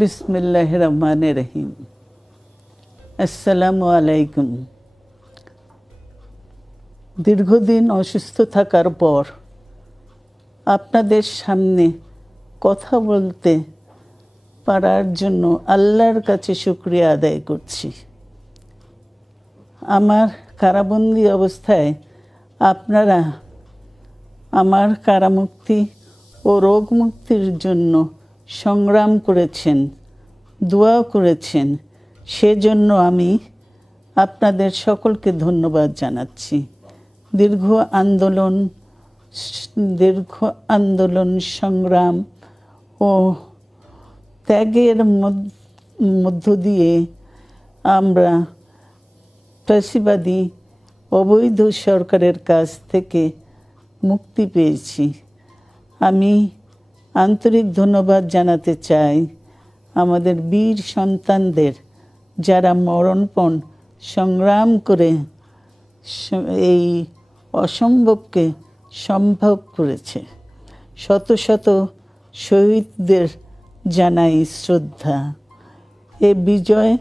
বিসমিল্লাহির রহমানির রহিম। আসসালামু আলাইকুম। দীর্ঘদিন অসুস্থ থাকার পর আপনাদের সামনে কথা বলতে পারার জন্য আল্লাহর কাছে শুকরিয়া আদায় করছি। আমার কারাবন্দী অবস্থায় আপনারা আমার কারামুক্তি ও রোগ মুক্তির জন্য সংগ্রাম করেছেন, দোয়া করেছেন। সেজন্য আমি আপনাদের সকলকে ধন্যবাদ জানাচ্ছি। দীর্ঘ আন্দোলন সংগ্রাম ও ত্যাগের মধ্য দিয়ে আমরা ফ্যাসিবাদী অবৈধ সরকারের কাছ থেকে মুক্তি পেয়েছি। আমি আন্তরিক ধন্যবাদ জানাতে চাই আমাদের বীর সন্তানদের, যারা মরণপণ সংগ্রাম করে এই অসম্ভবকে সম্ভব করেছে। শত শত শহীদদের জানাই শ্রদ্ধা। এ বিজয়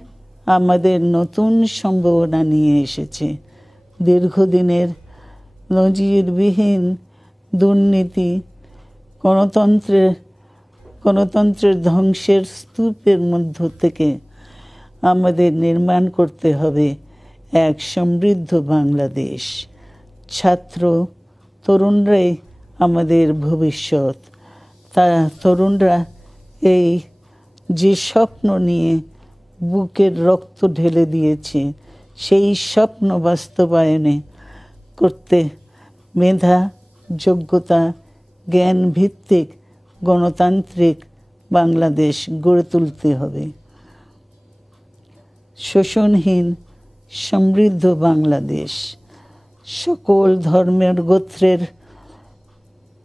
আমাদের নতুন সম্ভাবনা নিয়ে এসেছে। দীর্ঘদিনের নজিরবিহীন দুর্নীতি, গণতন্ত্রের ধ্বংসের স্তূপের মধ্য থেকে আমাদের নির্মাণ করতে হবে এক সমৃদ্ধ বাংলাদেশ। ছাত্র তরুণরাই আমাদের ভবিষ্যৎ। তরুণরা এই যে স্বপ্ন নিয়ে বুকের রক্ত ঢেলে দিয়েছে, সেই স্বপ্ন বাস্তবায়নে করতে মেধা, যোগ্যতা, জ্ঞান ভিত্তিক গণতান্ত্রিক বাংলাদেশ গড়ে তুলতে হবে। শোষণহীন সমৃদ্ধ বাংলাদেশ। সকল ধর্মের গোত্রের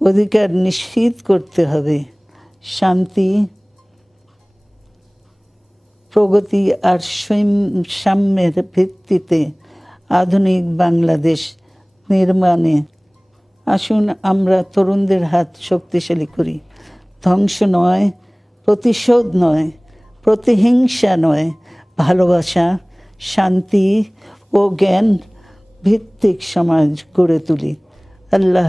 অধিকার নিশ্চিত করতে হবে। শান্তি, প্রগতি আর সাম্যের ভিত্তিতে আধুনিক বাংলাদেশ নির্মাণে আসুন আমরা তরুণদের হাত শক্তিশালী করি। ধ্বংস নয়, প্রতিশোধ নয়, প্রতিহিংসা নয়, ভালোবাসা, শান্তি ও জ্ঞান ভিত্তিক সমাজ গড়ে তুলি। আল্লাহ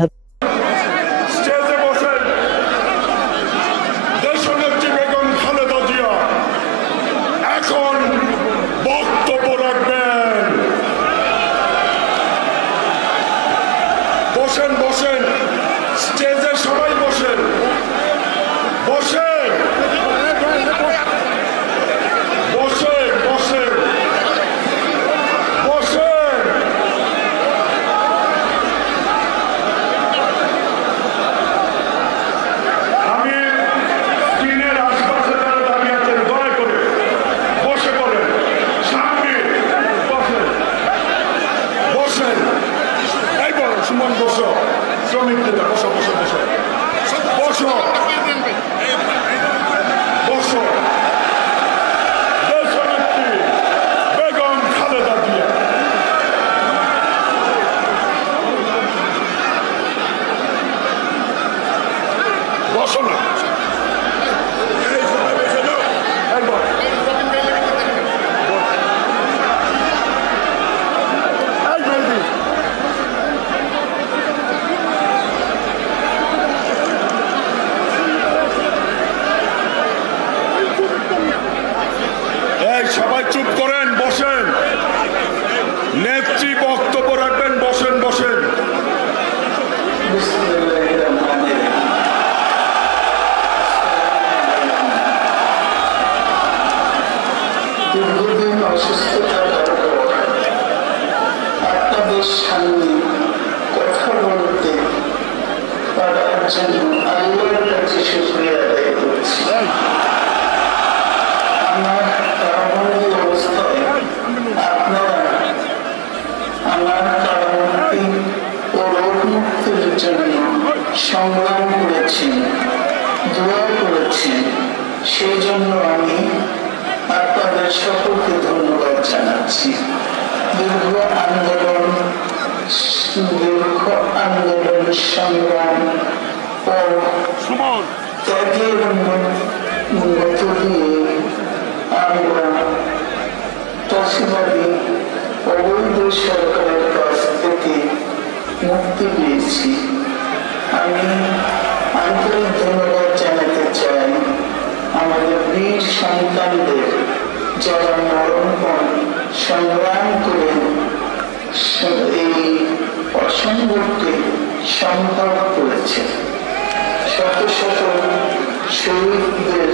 বসেন, স্টেজে সবাই বসেন, বসেন, বসেন, বসেন, বসেন। আমি স্ক্রিনের আশপাশে যারা দাঁড়িয়ে আছেন, দয়া করে বসে পড়েন। সামনে বসেন, বসেন। এই বলো সুমন, বসো। শ্রমিক নেতা, বসো, বসো, বসো, বসো, বসো। দেশনেত্রী বেগম খালেদা জিয়া। বসো না। সবাই চুপ করেন, বসেন। নেত্রী বক্তব্য রাখবেন, বসেন, বসেন। দীর্ঘদিন অসুস্থ থাকার পর আপনাদের সামনে কথা বলতে পারার জন্য আল্লাহর কাছে শুকরিয়া আদায় করছি। আমার কারাবন্দী অবস্থায় আপনারা আমার কারামুক্তি ও রোগ মুক্তির জন্য সংগ্রাম করেছেন, দোয়া করেছেন। সেই জন্য আমি আপনাদের সকলকে ধন্যবাদ জানাচ্ছি। দীর্ঘ আন্দোলন সংগ্রাম ও ত্যাগের মধ্য দিয়ে আমরা চাষিবাদী অবৈধ সরকারের কাছ থেকে মুক্তি পেয়েছি। আমি আন্তরিক ধন্যবাদ জানাতে চাই আমাদের বীর সন্তানদের, যারা মরণপণ সংগ্রাম করে এই অসম্ভবকে সম্ভব করেছে। শত শত শহীদদের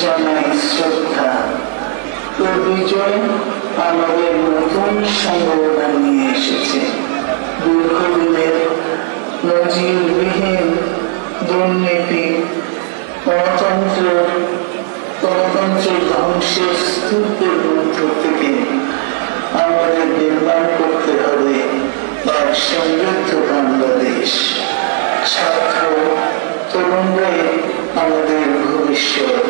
জানাই শ্রদ্ধা। এই বিজয় আমাদের নতুন সম্ভাবনা নিয়ে এসেছে। দীর্ঘদিনের নজিরবিহীন দুর্নীতি, গণতন্ত্রের ধ্বংসের স্তূপের মধ্য থেকে আমাদের নির্মাণ করতে হবে এক সমৃদ্ধ বাংলাদেশ। ছাত্র তরুণরাই আমাদের ভবিষ্যৎ।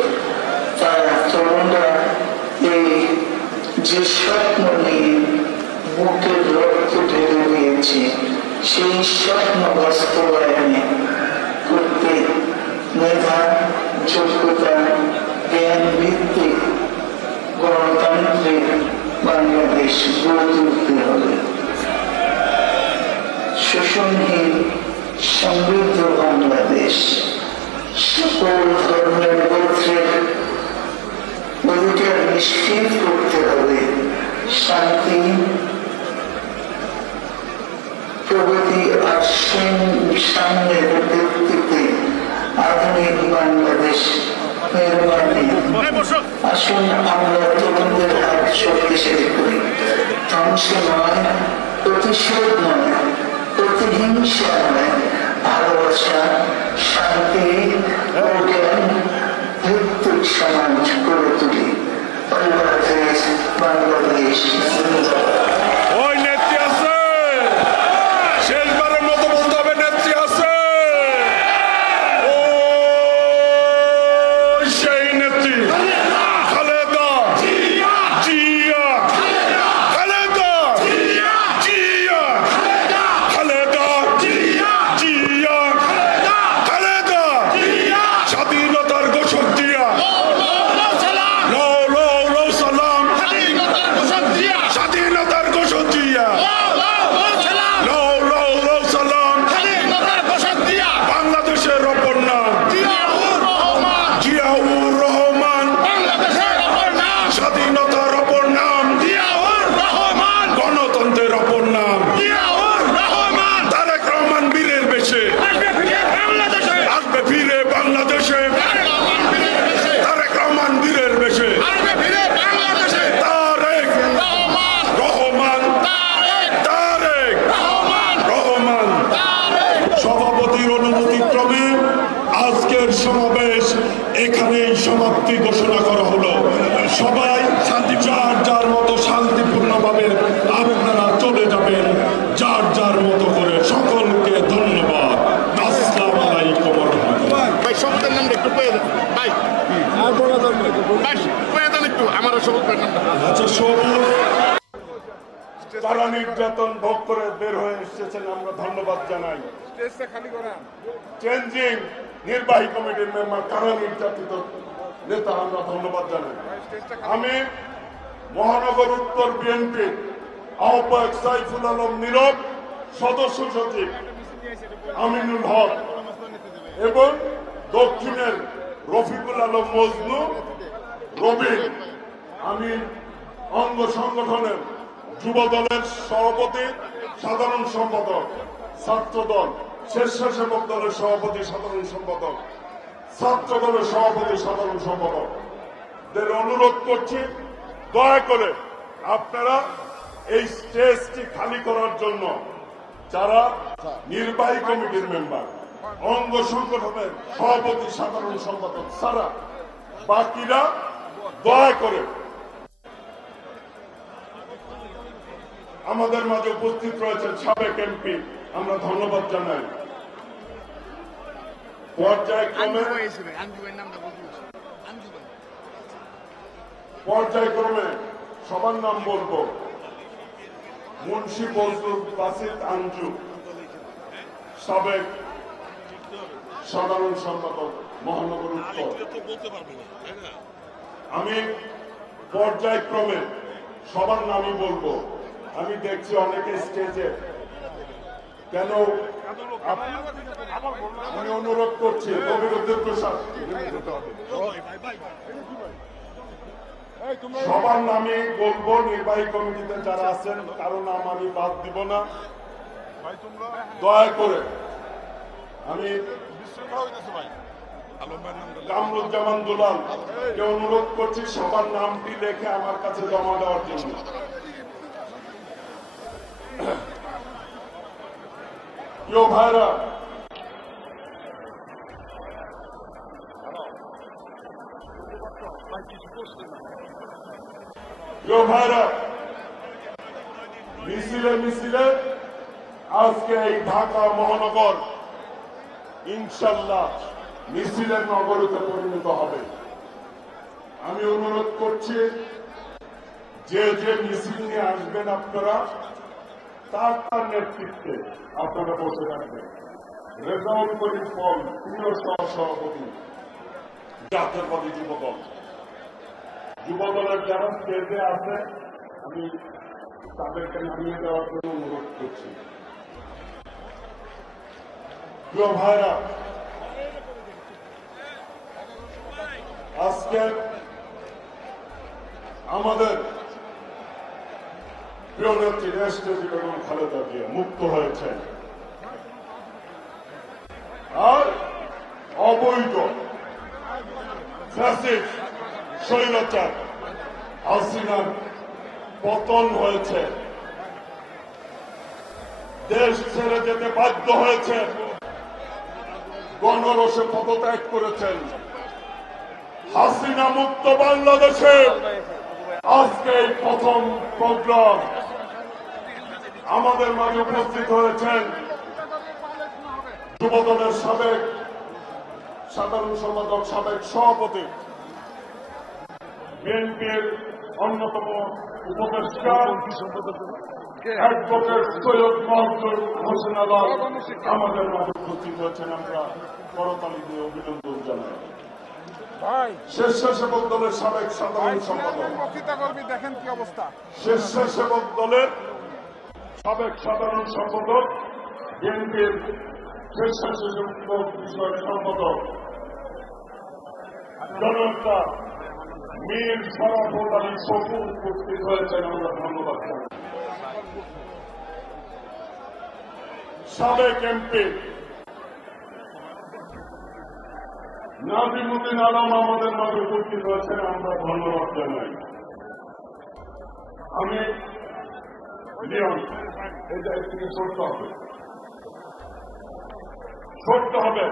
তারা তরুণরা এই যে স্বপ্ন নিয়ে বুকের রক্ত ঢেলে দিয়েছে, সেই স্বপ্ন বাস্তবায়নে করতে মেধা, যোগ্যতা, জ্ঞান ভিত্তিক গণতান্ত্রিক বাংলাদেশ গড়ে তুলতে হবে। শোষণহীন সমৃদ্ধ বাংলাদেশ। সকল ধর্মের গোত্রের অধিকার নিশ্চিত করতে হবে। শান্তি, প্রগতি আর সাম্যের ভিত্তিতে আধুনিক বাংলাদেশ নির্মাণে আসুন আমরা তরুণদের হাত শক্তিশালী করি। ধ্বংস নয়, প্রতিশোধ নয়, প্রতিহিংসা নয়, ভালোবাসা, শান্তি ও জ্ঞান ভিত্তিক সমাজ গড়ে তুলি। বাংলাদেশ বাংলাদেশ ওই নেত্রী আছে, শেষবারের মতো বলতে হবে নেত্রী আছে। ও সেই নেত্রী খালেদা জিয়া, খালেদা জিয়া, খালেদা জিয়া, খালেদা স্বাধীনতার ঘোষক দিয়া, স্বাধীনতার ঘোষক দিয়া, বাংলাদেশের অপর নাম জিয়াউর রহমান, স্বাধীনতার অপর নাম গণতন্ত্রের অপর নাম তারেক রহমান। বীরের বেশে আসবে ফিরে বাংলাদেশে, তারেক রহমান বীরের বেশে, তারেক রহমান, তারেক রহমান। সভাপতির অনুমতিক্রমে আজকের সমাবেশ এখানেই সমাপ্তি ঘোষণা করা হলো। সবাই যার যার মতো শান্তিপূর্ণভাবে আপনারা চলে যাবেন, যার যার মতো করে। সকলকে ধন্যবাদ। আসসালামু আলাইকুম ওয়া রাহমাতুল্লাহ। ভাই শপথের নামটা একটু পেয়ে দেন ভাই, ভাই পেয়ে দেন একটু আমার শপথের নামটা। আচ্ছা, সবুজ যারা নির্যাতন ভোগ করে বের হয়ে এসেছেন আমরা ধন্যবাদ জানাই। চেঞ্জিং নির্বাহী কমিটির মেম্বার, কারা নির্যাতিত নেতা আমরা ধন্যবাদ জানাই। আমি মহানগর উত্তর বিএনপির আহ্বায়ক সাইফুল আলম নীরব, সদস্য সচিব আমিনুল হক এবং দক্ষিণের রফিকুল আলম মজনু রবিন, আমি অঙ্গ সংগঠনের যুব দলের সভাপতি, সাধারণ সম্পাদক, ছাত্র দল, স্বেচ্ছাসেবক দলের সভাপতি, সাধারণ সম্পাদক, ছাত্র দলের সভাপতি, সাধারণ সম্পাদকদের অনুরোধ করছি, দয়া করে আপনারা এই স্টেজটি খালি করার জন্য যারা নির্বাহী কমিটির মেম্বার, অঙ্গ সংগঠনের সভাপতি, সাধারণ সম্পাদক ছাড়া বাকিরা দয়া করে আমাদের মাঝে উপস্থিত রয়েছেন সাবেক এমপি, আমরা ধন্যবাদ জানাই। পর্যায়ক্রমে সবার নাম বলবো। মুন্সি বজলুল বাসিত আঞ্জু, সাবেক সাধারণ সম্পাদক মহানগর উত্তর। আমি পর্যায়ক্রমে সবার নামই বলবো। আমি দেখছি অনেকে স্টেজে, কেন আমি অনুরোধ করছি অভিরুদ্ধের প্রসাদ সবার নামই বলবো। নির্বাহী কমিটিতে যারা আছেন কারো নাম আমি বাদ দিব না, দয়া করে। আমি কামরুজ্জামান দুলাল কে অনুরোধ করছি সবার নামটি লেখে আমার কাছে জমা দেওয়ার জন্য। প্রিয় ভাইরা, মিছিলে মিছিলে আজকে এই ঢাকা মহানগর ইনশাল্লাহ মিছিলের নগরীতে পরিণত হবে। আমি অনুরোধ করছি যে যে মিছিল নিয়ে আসবেন আপনারা তার তার নেতৃত্বে আপনারা বসে থাকবেন। রেজাউল করিম পল সিনিয়র সহসভাপতি জাতীয়তাবাদী যুবদল, যুবদলের যারা স্টেজে আছে আমি তাদেরকে নামিয়ে দেওয়ার জন্য অনুরোধ করছি। প্রিয় ভাইরা, আজকে আমাদের প্রিয় নেত্রী দেশনেত্রী বেগম খালেদা জিয়া মুক্ত হয়েছেন, আর অবৈধ ফ্যাসিস্ট স্বৈরাচার হাসিনার পতন হয়েছে, দেশ ছেড়ে যেতে বাধ্য হয়েছে, গণরোষে পদত্যাগ করেছেন। হাসিনা মুক্ত বাংলাদেশে আজকে এই প্রথম প্রোগ্রাম আমাদের মাঝে উপস্থিত হয়েছেন যুবদলের সাবেক সাধারণ সম্পাদক, সাবেক সভাপতি, বিএনপির অন্যতম উপদেষ্টা অ্যাডভোকেট সৈয়দ মাহমুদুল হোসেন আলম আমাদের মাঝে উপস্থিত হয়েছেন। আমরা করতালি দিয়ে অভিনন্দন জানাই। স্বেচ্ছাসেবক দলের সাবেক সাধারণ সম্পাদক, দেখেন কি অবস্থা, স্বেচ্ছাসেবক দলের সাবেক সাধারণ সম্পাদক, বিএনপির স্বেচ্ছাসেবক বিষয়ক সম্পাদক জনতা মীর শরাফত আলী সফু উপস্থিত হয়েছেন। আমরা ধন্যবাদ জানাই। সাবেক এমপি নাজিমুদ্দিন আলম আমাদের মাঝে উপস্থিত হয়েছেন। আমরা ধন্যবাদ জানাই। আমি এই জায়গা থেকে সরতে হবে, সরতে হবে।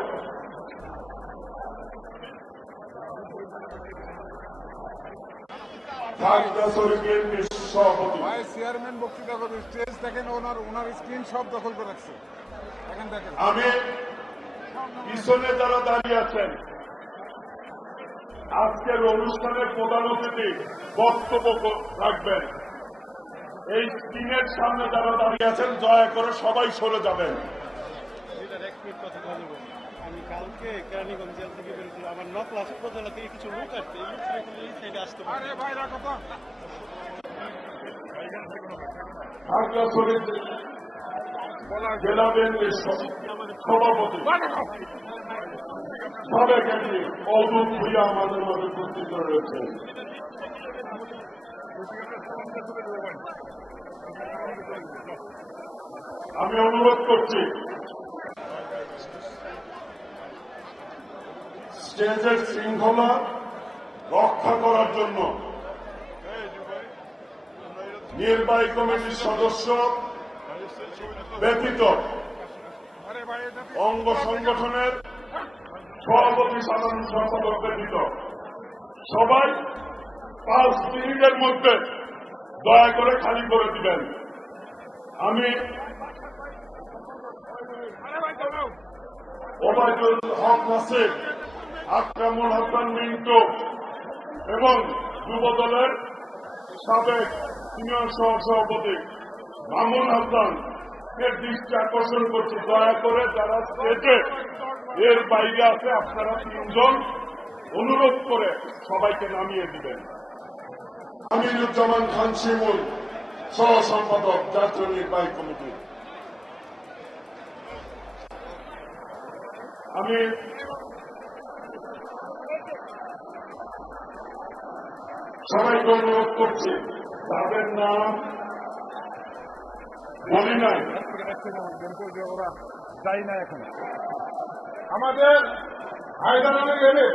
চেয়ারম্যান বক্তৃতা করবে, স্টেজ দেখেন, ওনার স্ক্রিন সব দখল করে রাখছে। দেখেন আমি পিছনে যারা দাঁড়িয়ে আছেন, আজকের অনুষ্ঠানের প্রধান অতিথি বক্তব্য রাখবেন। এই স্ক্রিনের সামনে যারা দাঁড়িয়ে আছেন দয়া করে সবাই সরে যাবেন। আমি কালকে কেরানীগঞ্জ জেল থেকে বেরোচ্ছি, আমার নকলাস উপজেলা থেকে কিছু লোক আসছে, এই সাইডে আসতে পারে। জেলা বিএনপির সভাপতি সাবেক এমপি অদূত ভূঁইয়া আমাদের মাঝে উপস্থিত রয়েছে। আমি অনুরোধ করছি স্টেজের শৃঙ্খলা রক্ষা করার জন্য নির্বাহী কমিটির সদস্য ব্যতীত অঙ্গ সংগঠনের সভাপতি, সাধারণ সম্পাদক ব্যতীত সবাই 5 মিনিটের মধ্যে দয়া করে খালি করে দিবেন। আমি ওবায়দুল হক নাসির, আকরামুল হাসান মিন্টু এবং যুবদলের সাবেক সিনিয়র সহসভাপতি মামুন হাসান এর দৃষ্টি আকর্ষণ করছি, দয়া করে যারা স্টেজে এর বাইরে আছে আপনারা 3 জন অনুরোধ করে সবাইকে নামিয়ে দিবেন। আমিনুজ্জামান খান শিমুল, সহ সম্পাদক, জাতীয় নির্বাহী কমিটি। আমি সবাইকে অনুরোধ করছি, তাদের নাম বলি নাই, ওরা যাই না এখন। আমাদের হায়দার আলী রেলে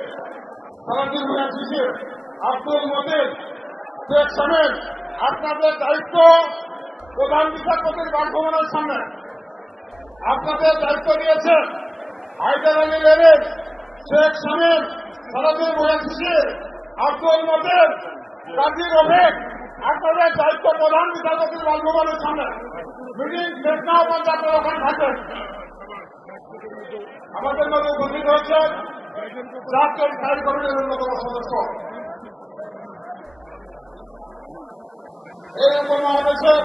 সালাউদ্দিন মুয়াজ্জির, আব্দুল মতিন, শেখ শামীম, আপনাদের দায়িত্ব প্রধান বিচারপতির বাসভবনের সামনে আপনাদের দায়িত্ব দিয়েছেন। হায়দার আলী রেলে শেখ শামীম, সালাউদ্দিন মুয়াজ্জির, আব্দুল মতিন, কাজী রফিক, আপনাদের দায়িত্ব প্রধান বিচারপতির বাসভবনের সামনে মিটিং শেষ না পর্যন্ত আপনারা ওখানে থাকবেন। আমাদের মধ্যে উপস্থিত হয়েছেন জাতীয় স্থায়ী কমিটির অন্যতম সদস্য, এই উপমহাদেশের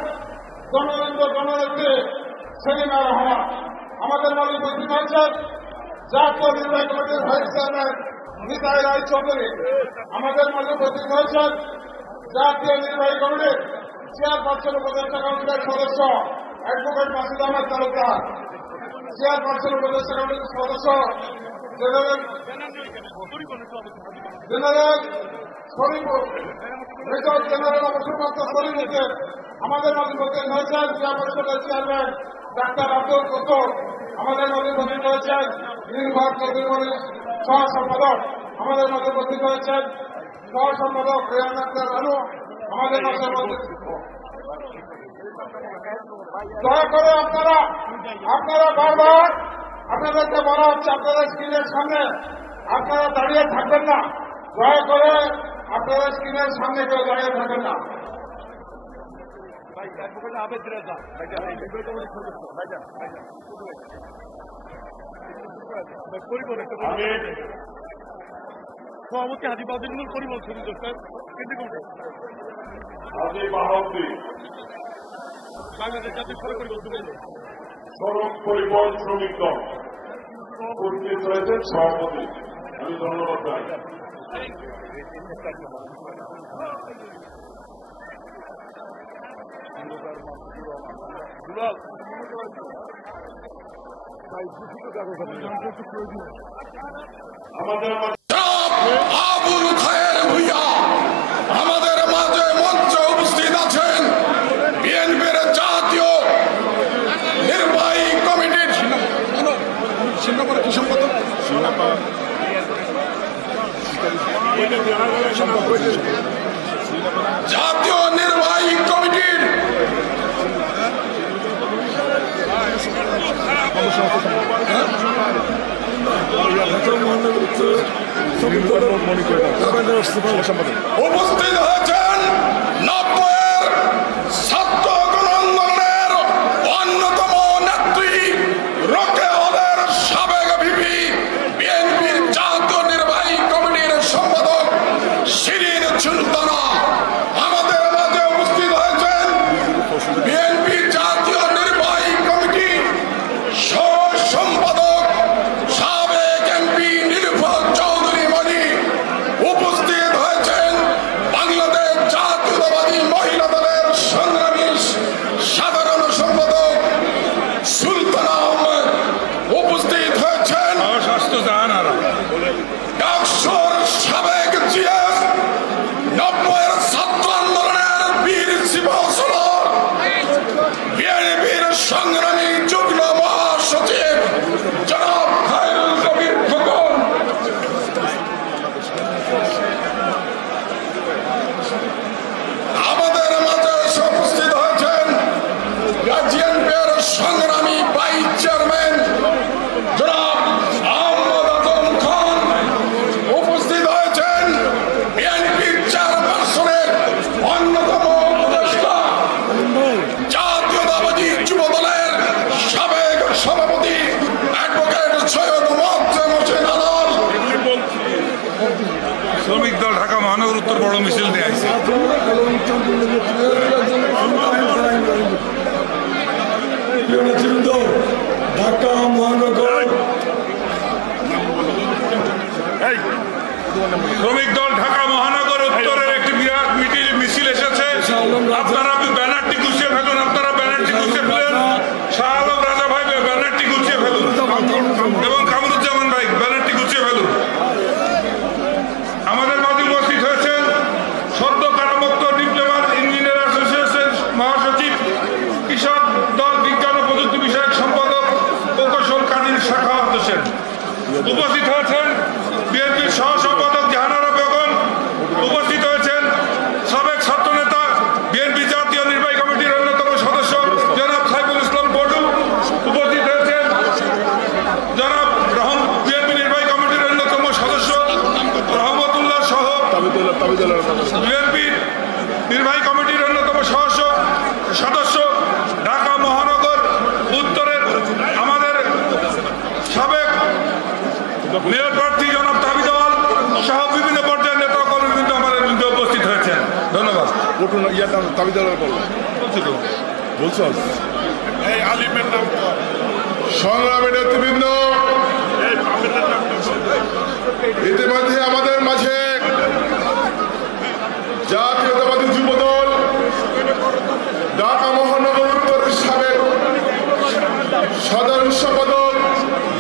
গণতন্ত্র গণনেত্রী সেলিমা রহমান। আমাদের মধ্যে উপস্থিত হয়েছেন জাতীয় নির্বাহী কমিটির ভাইস চেয়ারম্যান নিতাই রায় চৌধুরী। আমাদের মধ্যে উপস্থিত হয়েছেন জাতীয় নির্বাহী কমিটির চেয়ারপারসন উপদেষ্টা কমিটির সদস্য অ্যাডভোকেট মাসুদ আহমেদ তালুকদার, চেয়ারপারসন উপদেষ্টা কমিটির সদস্য জেনারেল মেজর জেনারেল অবসরপ্রাপ্ত শরীফ হোসেন। আমাদের মধ্যে উপস্থিত হয়েছেন জেলা পরিষদের চেয়ারম্যান ডাক্তার আব্দুল কসুর। আমাদের মধ্যে উপস্থিত হয়েছেন নির্বাহী কমিটির সহ সম্পাদক। আমাদের মধ্যে উপস্থিত হয়েছেন সহ সম্পাদক রেহান আক্তার রানু। আমাদের মধ্যে দয়া করে আপনারা বারবার আপনাদেরকে বলা হচ্ছে আপনাদের স্ক্রিনের সামনে আপনারা দাঁড়িয়ে থাকবেন না। দয়া করে আপনারা স্ক্রিনের সামনে কেউ দাঁড়িয়ে থাকবেন না। সভাপতি হাজি বাদুল পরিমল শরীর হাজি বাহাউদ্দিন, বাংলাদেশ জাতীয় সড়ক পরিবহন শ্রমিক দল উপস্থিত রয়েছেন সভাপতি। আমি ধন্যবাদ জানাই। আমাদের আবুল খায়ের ভূঁইয়া আমাদের মাঝে মঞ্চে উপস্থিত আছেন বিএনপির জাতীয় নির্বাহী কমিটির জাতীয় নির্বাহী কমিটির উপস্থিত হয়েছেন 90-এর ছাত্র গণ আন্দোলনের অন্যতম নেত্রী রোকেয়াদের সাবেক ভিপি বিএনপির জাতীয় নির্বাহী কমিটির সম্পাদক শিরিন সুলতানা। আমাদের মাঝে উপস্থিত হয়েছেন বিএনপি জাতীয় নির্বাহী কমিটি সহ সম্পাদক সাবেক এমপি নীলুফার চৌধুরী মনি। উপস্থিত হয়েছেন বাংলাদেশ জাতীয়তাবাদী মহিলা দলের সংগ্রামী সাধারণ সম্পাদক সুলতানা আহমেদ। উপস্থিত হয়েছেন ডাকসুর সাবেক জিএস, 90-এর ছাত্র আন্দোলনের বীর শিবসলার, বিএনপির সংগ্রামী যুগ্ম মহাসচিব জনাব খায়রুল কবির খোকন। আমাদের মাঝে উপস্থিত হয়েছেন বিএনপির সংগ্রামী ভাইস চেয়ারম্যান জনাব আহমদ উপস্থিত হয়েছেন বিএনপির সহ সম্পাদক জাহানারা বেগম, উপস্থিত হয়েছেন সাবেক ছাত্রনেতা বিএনপি জাতীয় নির্বাহী কমিটির অন্যতম সদস্য জনাব সাইফুল ইসলাম বড়ু, উপস্থিত হয়েছেন জনাব বিএনপি নির্বাহী কমিটির অন্যতম সদস্য রহমতুল্লাহ সহ বিএনপি নির্বাহী কমিটির অন্যতম সদস্য ঢাকা মহানগর উত্তরের আমাদের সাবেক মেয়র প্রার্থী জনাব তাবিদাওয়াল সহ বিভিন্ন পর্যায়ের নেতা কর্মীবৃন্দ আমাদের মধ্যে উপস্থিত হয়েছেন। ধন্যবাদ। এই আলিমের নাম সংগ্রামী নেতৃবৃন্দ, ইতিমধ্যে আমাদের মাঝে জাতীয়তাবাদী যুবদল ঢাকা মহানগর উত্তরের সাবেক সাধারণ সম্পাদক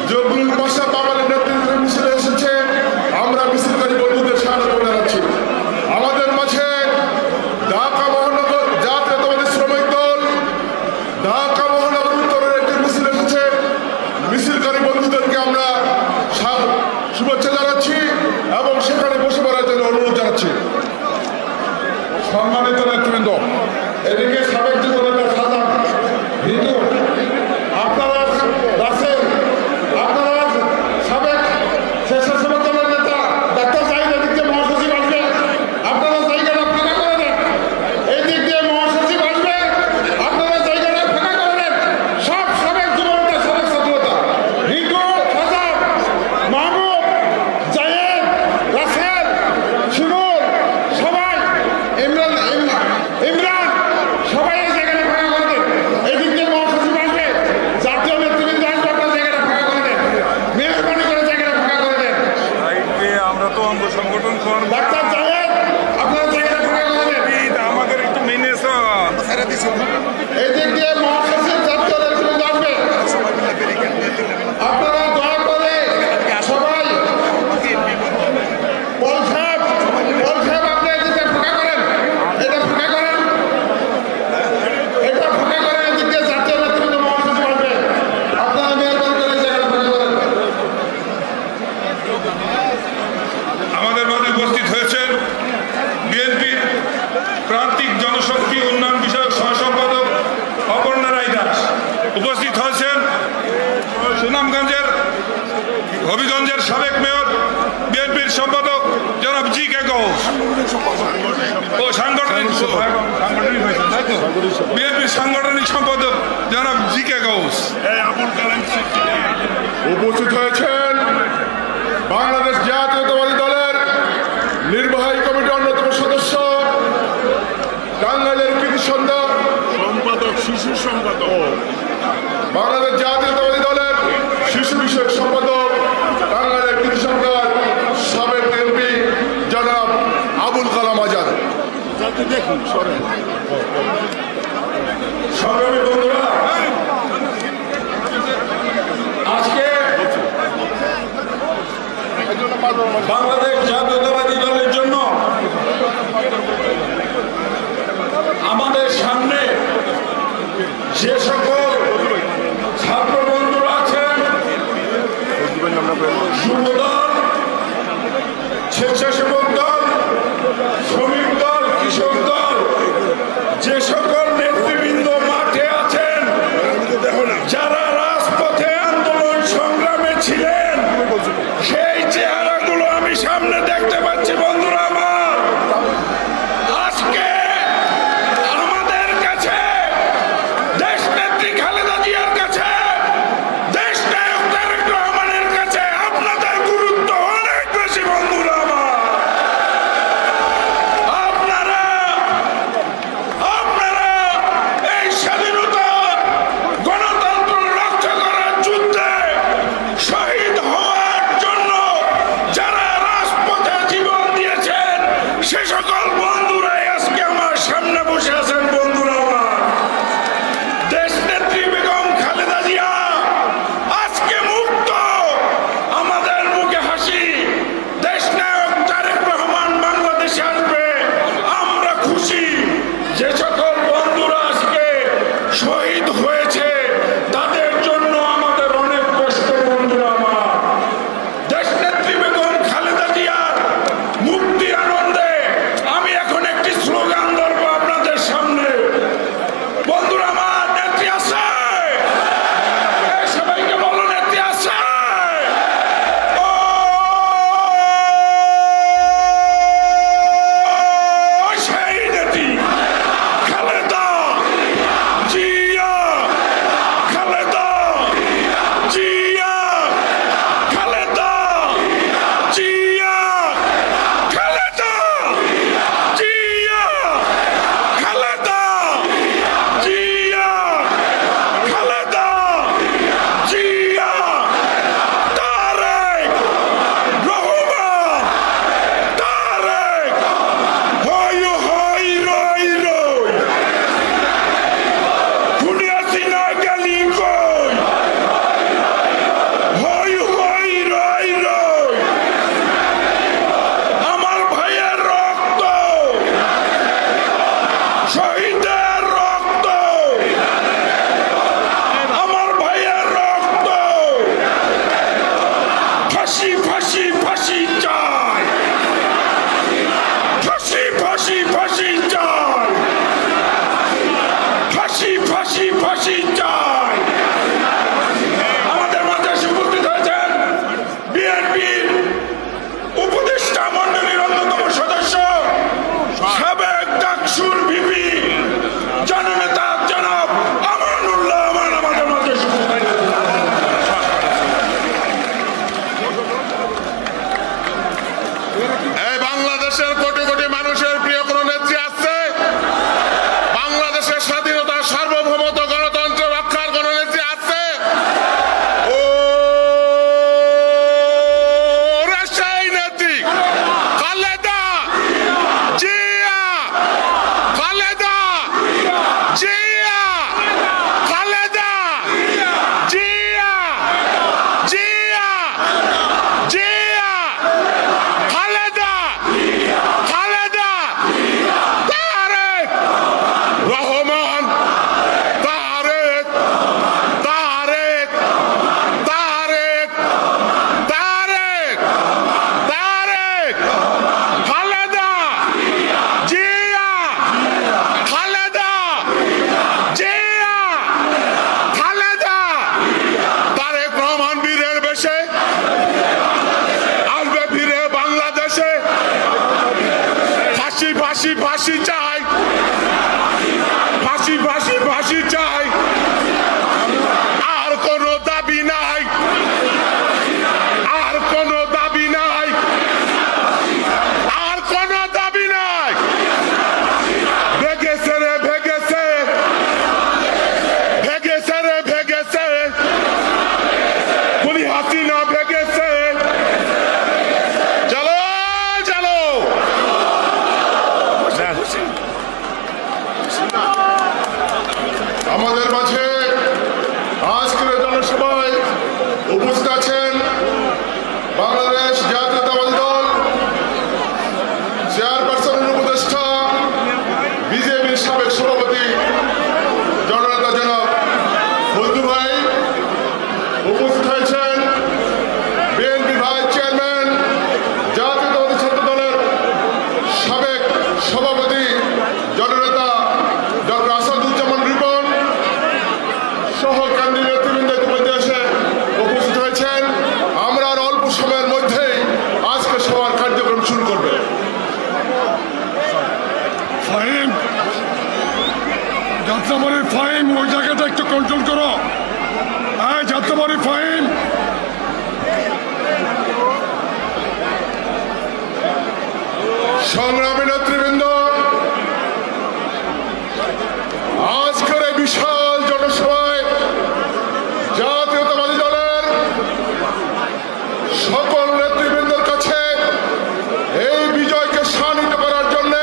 জবরুল পাশা বাঙালির নেতৃত্বে মিছিলে এসেছে। আমরা মিছিলকারী বন্ধুদের স্বাগত জানাচ্ছি। আমাদের মাঝে ঢাকা মহানগর জাতীয়তাবাদী শ্রমিক দল ঢাকা মহানগর উত্তরের একটি মিছিল এসেছে। মিছিলকারী বন্ধুদেরকে আমরা শুভেচ্ছা জানাচ্ছি এবং সেখানে বসে পড়ার জন্য অনুরোধ জানাচ্ছি। সম্মানিত নেতৃবৃন্দ, এদিকে সাবেক যুবনেতা সাজান হিন্দু, আপনারা রাসেল, আপনারা সাবেক স্বেচ্ছাসেবক দলের নেতা ডাক্তার জাহিদ, এদিক দিয়ে মহাসচিব আসবে, আপনারা জায়গাটা ফাঁকা করে দেন। এই দিক দিয়ে মহাসচিব আসবে, আপনারা জায়গাটা ফাঁকা করে দেন। সব সাবেক যুবনেতা, সাবেক ছাত্রনেতা হিন্দু, সাজান, মাহমুদ, জাহিদ, রাসেল, শিমুল, সবাই ইমরান সবাই এই জায়গাটা ফাঁকা করে দেন। এই দিক দিয়ে মহাসচিব আসবে, জাতীয় নেতৃবৃন্দ আসবে, আপনার জায়গাটা ফাঁকা করে দেন। মেহরবানি করে জায়গাটা ফাঁকা করে দেন। আমরা তো অঙ্গ সংগঠন ডাক্তার জাহেদ, আপনার জায়গাটা ফাঁকা করে দেন। আমাদের একটু মেনে এই দিক দিয়ে মহাসচিব জাতীয় নেতৃবৃন্দ আসবে, আপনারা দয়া করে সবাই পল সাহেব আপনি এদিকে ফাঁকা করেন, এটা ফাঁকা করেন, এটা ফাঁকা করেন। এদিক দিয়ে জাতীয় নেতৃবৃন্দ মহাসচিব আসবে, আপনারা মেহরবানি করে জায়গাটা ফাঁকা করেন। আমাদের মাঝে উপস্থিত হয়েছেন বিএনপির প্রান্তিক জনশক্তি উন্নয়ন বিষয়ক সহ সম্পাদক অপর্ণা রায় দাস, উপস্থিত হয়েছেন সুনামগঞ্জের হবিগঞ্জের সাবেক মেয়র বিএনপির সম্পাদক জনাব জি কে ঘোষ ও সাংগঠনিক বিএনপির সাংগঠনিক সম্পাদক জনাব জি কে ঘোষ। উপস্থিত হয়েছেন বাংলাদেশ জাতীয়তাবাদী দলের নির্বাহী কমিটির অন্যতম সদস্য টাঙ্গাইলের কৃতি সন্ধ্যা সম্পাদক, শিশু সম্পাদক, বাংলাদেশ জাতীয়তাবাদী দলের শিশু বিষয়ক সম্পাদক টাঙ্গাইলের কৃতি সন্ধ্যার সাবেক এমপি জনাব আবুল কালাম আজাদ। দেখুন সংগ্রামী বন্ধুরা, আজকে বাংলাদেশ জাতীয়তাবাদী দলের জন্য আমাদের সামনে যে সকল ছাত্র বন্ধুরা আছেন, যুবদল, স্বেচ্ছাসেবক দল, শ্রমিক দল, কৃষক দল, যে সকল নেতৃবৃন্দ মাঠে আছেন, যারা রাজপথে আন্দোলন সংগ্রামে ছিলেন, সেই চেহারাগুলো আমি সামনে হাসিনা ভেগেছে, চলো চলো। আমাদের মাঝে আজকের জনসভায় উপস্থিত আছেন বাংলাদেশ জাতীয়তাবাদী দল চেয়ারপারসনের উপদেষ্টা বিজেপির সাবেক সভাপতি জননেতা জনাব ফজলু ভাই, উপস্থিত হয়েছেন বিএনপি ভাইস চেয়ারম্যান জাতীয়তাবাদী ছাত্র দলের সাবেক সভাপতি জননেতা ডক্টর আসাদুজ্জামান রিপন সহ কেন্দ্রীয় নেতৃবৃন্দ ইতিমধ্যে এসে উপস্থিত হয়েছেন। আমরা আর অল্প সময়ের মধ্যেই আজকে সবার কার্যক্রম শুরু করবে। ফাহিম, যাত্রাবাড়ির ফাহিম, ওই জায়গাটা একটু কন্ট্রোল করো। হ্যাঁ, যাত্রাবাড়ির ফাহিম। সংগ্রামী নেতৃবৃন্দ, আজকের এই বিশাল জনসভায় জাতীয়তাবাদী দলের সকল নেতৃবৃন্দের কাছে এই বিজয়কে শানিত করার জন্য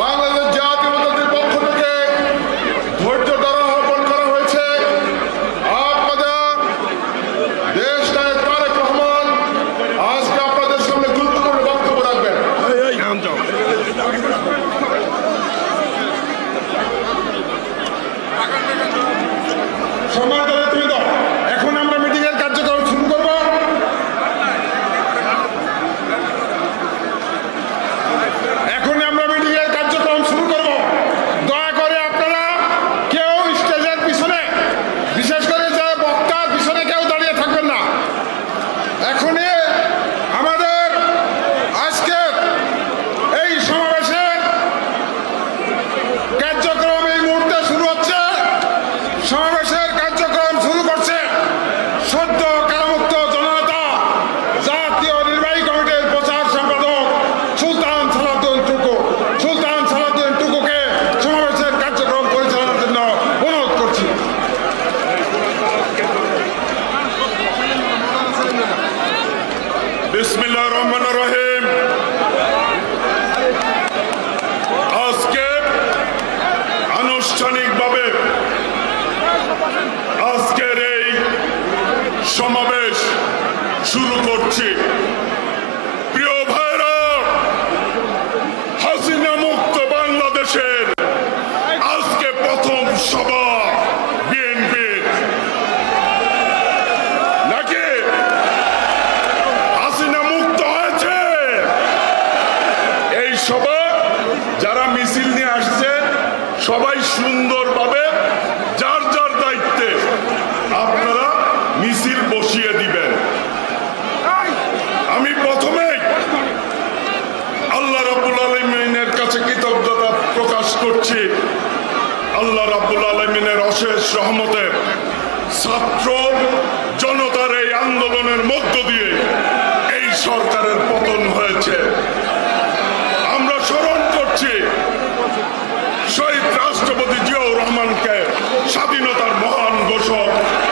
বাংলাদেশ জাতীয়তাবাদীর পক্ষ থেকে ধৈর্য ধরা আহ্বান করা হয়েছে। আপনাদের দেশ নায়ক তারেক রহমান আজকে আপনাদের সামনে গুরুত্বপূর্ণ বক্তব্য রাখবেন। সম্মানিত নেতৃবৃন্দ, এখন আমরা মিটিং এর কার্যক্রম শুরু করব। এখন আমরা মিটিং এর কার্যক্রম শুরু করব। দয়া করে আপনারা কেউ স্টেজের পিছনে, বিশেষ করে যে বক্তার পিছনে কেউ দাঁড়িয়ে থাকবেন না। এখনই আমাদের আজকের এই সমাবেশের কার্যক্রম এই মুহূর্তে শুরু হচ্ছে। সমাবেশের কার্যক্রম শুরু করছে সদ্য কারামুক্ত জননেতা জাতীয় নির্বাহী কমিটির প্রচার সম্পাদক সুলতান সালাউদ্দিন টুকু। সুলতান সালাউদ্দিন টুকুকে সমাবেশের কার্যক্রম পরিচালনার জন্য অনুরোধ করছি। বিসমিল্লাহির রহমানির রহিম। আজকে আনুষ্ঠানিকভাবে আজকের এই সমাবেশ শুরু করছি। প্রিয় ভাইরা, হাসিনা মুক্ত বাংলাদেশের আজকে প্রথম সভা বিএনপির, নাকি হাসিনা মুক্ত হয়েছে? এই সভা যারা মিছিল নিয়ে আসছে সবাই সুন্দরভাবে যার যার দায়িত্বে আপনারা মিছিল বসিয়ে দিবেন। আমি প্রথমে আল্লাহ রাব্বুল আলামিনের কাছে কৃতজ্ঞতা প্রকাশ করছি। আল্লাহ রাব্বুল আলামিনের অশেষ রহমতে ছাত্র জনতার এই আন্দোলনের মধ্য দিয়ে এই সরকারের পতন হয়েছে। আমরা স্মরণ করছি শহীদ রাষ্ট্রপতি জিয়াউর রহমানকে, স্বাধীনতার মহান ঘোষক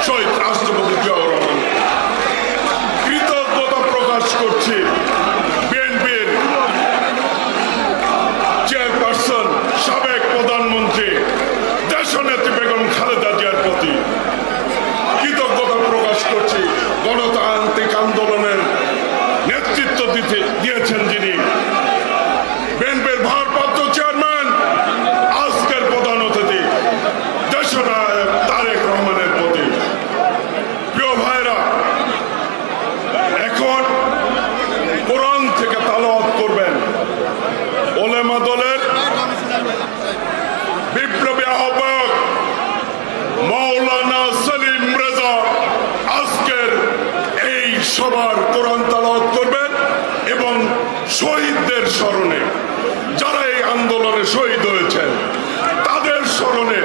শহীদ রাষ্ট্রপতি জিয়াউর রহমান। কৃতজ্ঞতা প্রকাশ করছি বিএনপির চেয়ারপারসন, সাবেক প্রধানমন্ত্রী দেশনেত্রী বেগম খালেদা জিয়ার প্রতি। কৃতজ্ঞতা প্রকাশ করছি গণতান্ত্রিক আন্দোলনের নেতৃত্ব দিয়েছেন যিনি, বিএনপির ভারপ্রাপ্ত চেয়ারম্যান, আজকের প্রধান অতিথি দেশনায়ক তারেক রহমানের প্রতি। প্রিয় ভাইরা, এখন কোরআন থেকে তালাওয়াত করবেন ওলেমা দলের বিপ্লবী আহ্বায়ক মাওলানা সেলিম রেজা। আজকের এই সবার কোরআন তালাওয়াত করবেন এবং শহীদদের স্মরণে, যারা এই আন্দোলনে শহীদ হয়েছেন তাদের স্মরণে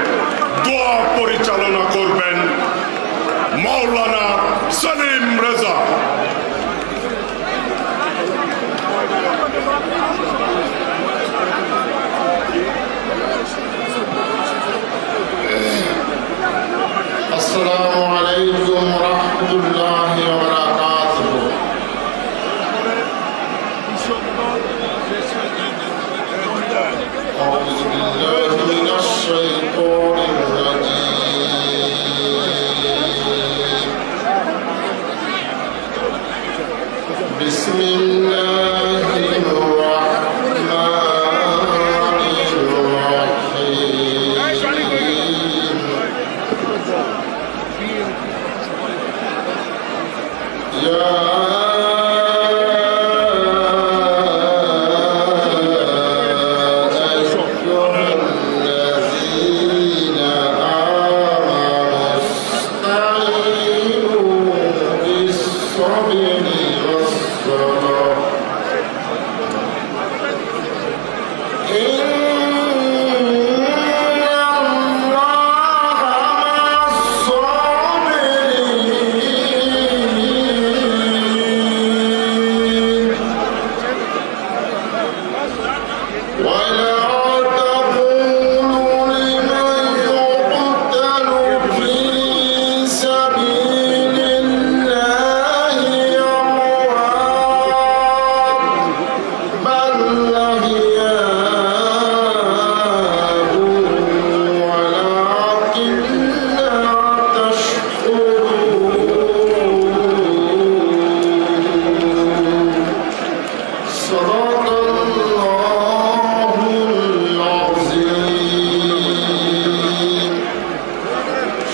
দোয়া পরিচালনা করবেন মাওলানা সেলিম রেজা। আসসালামু আলাইকুম।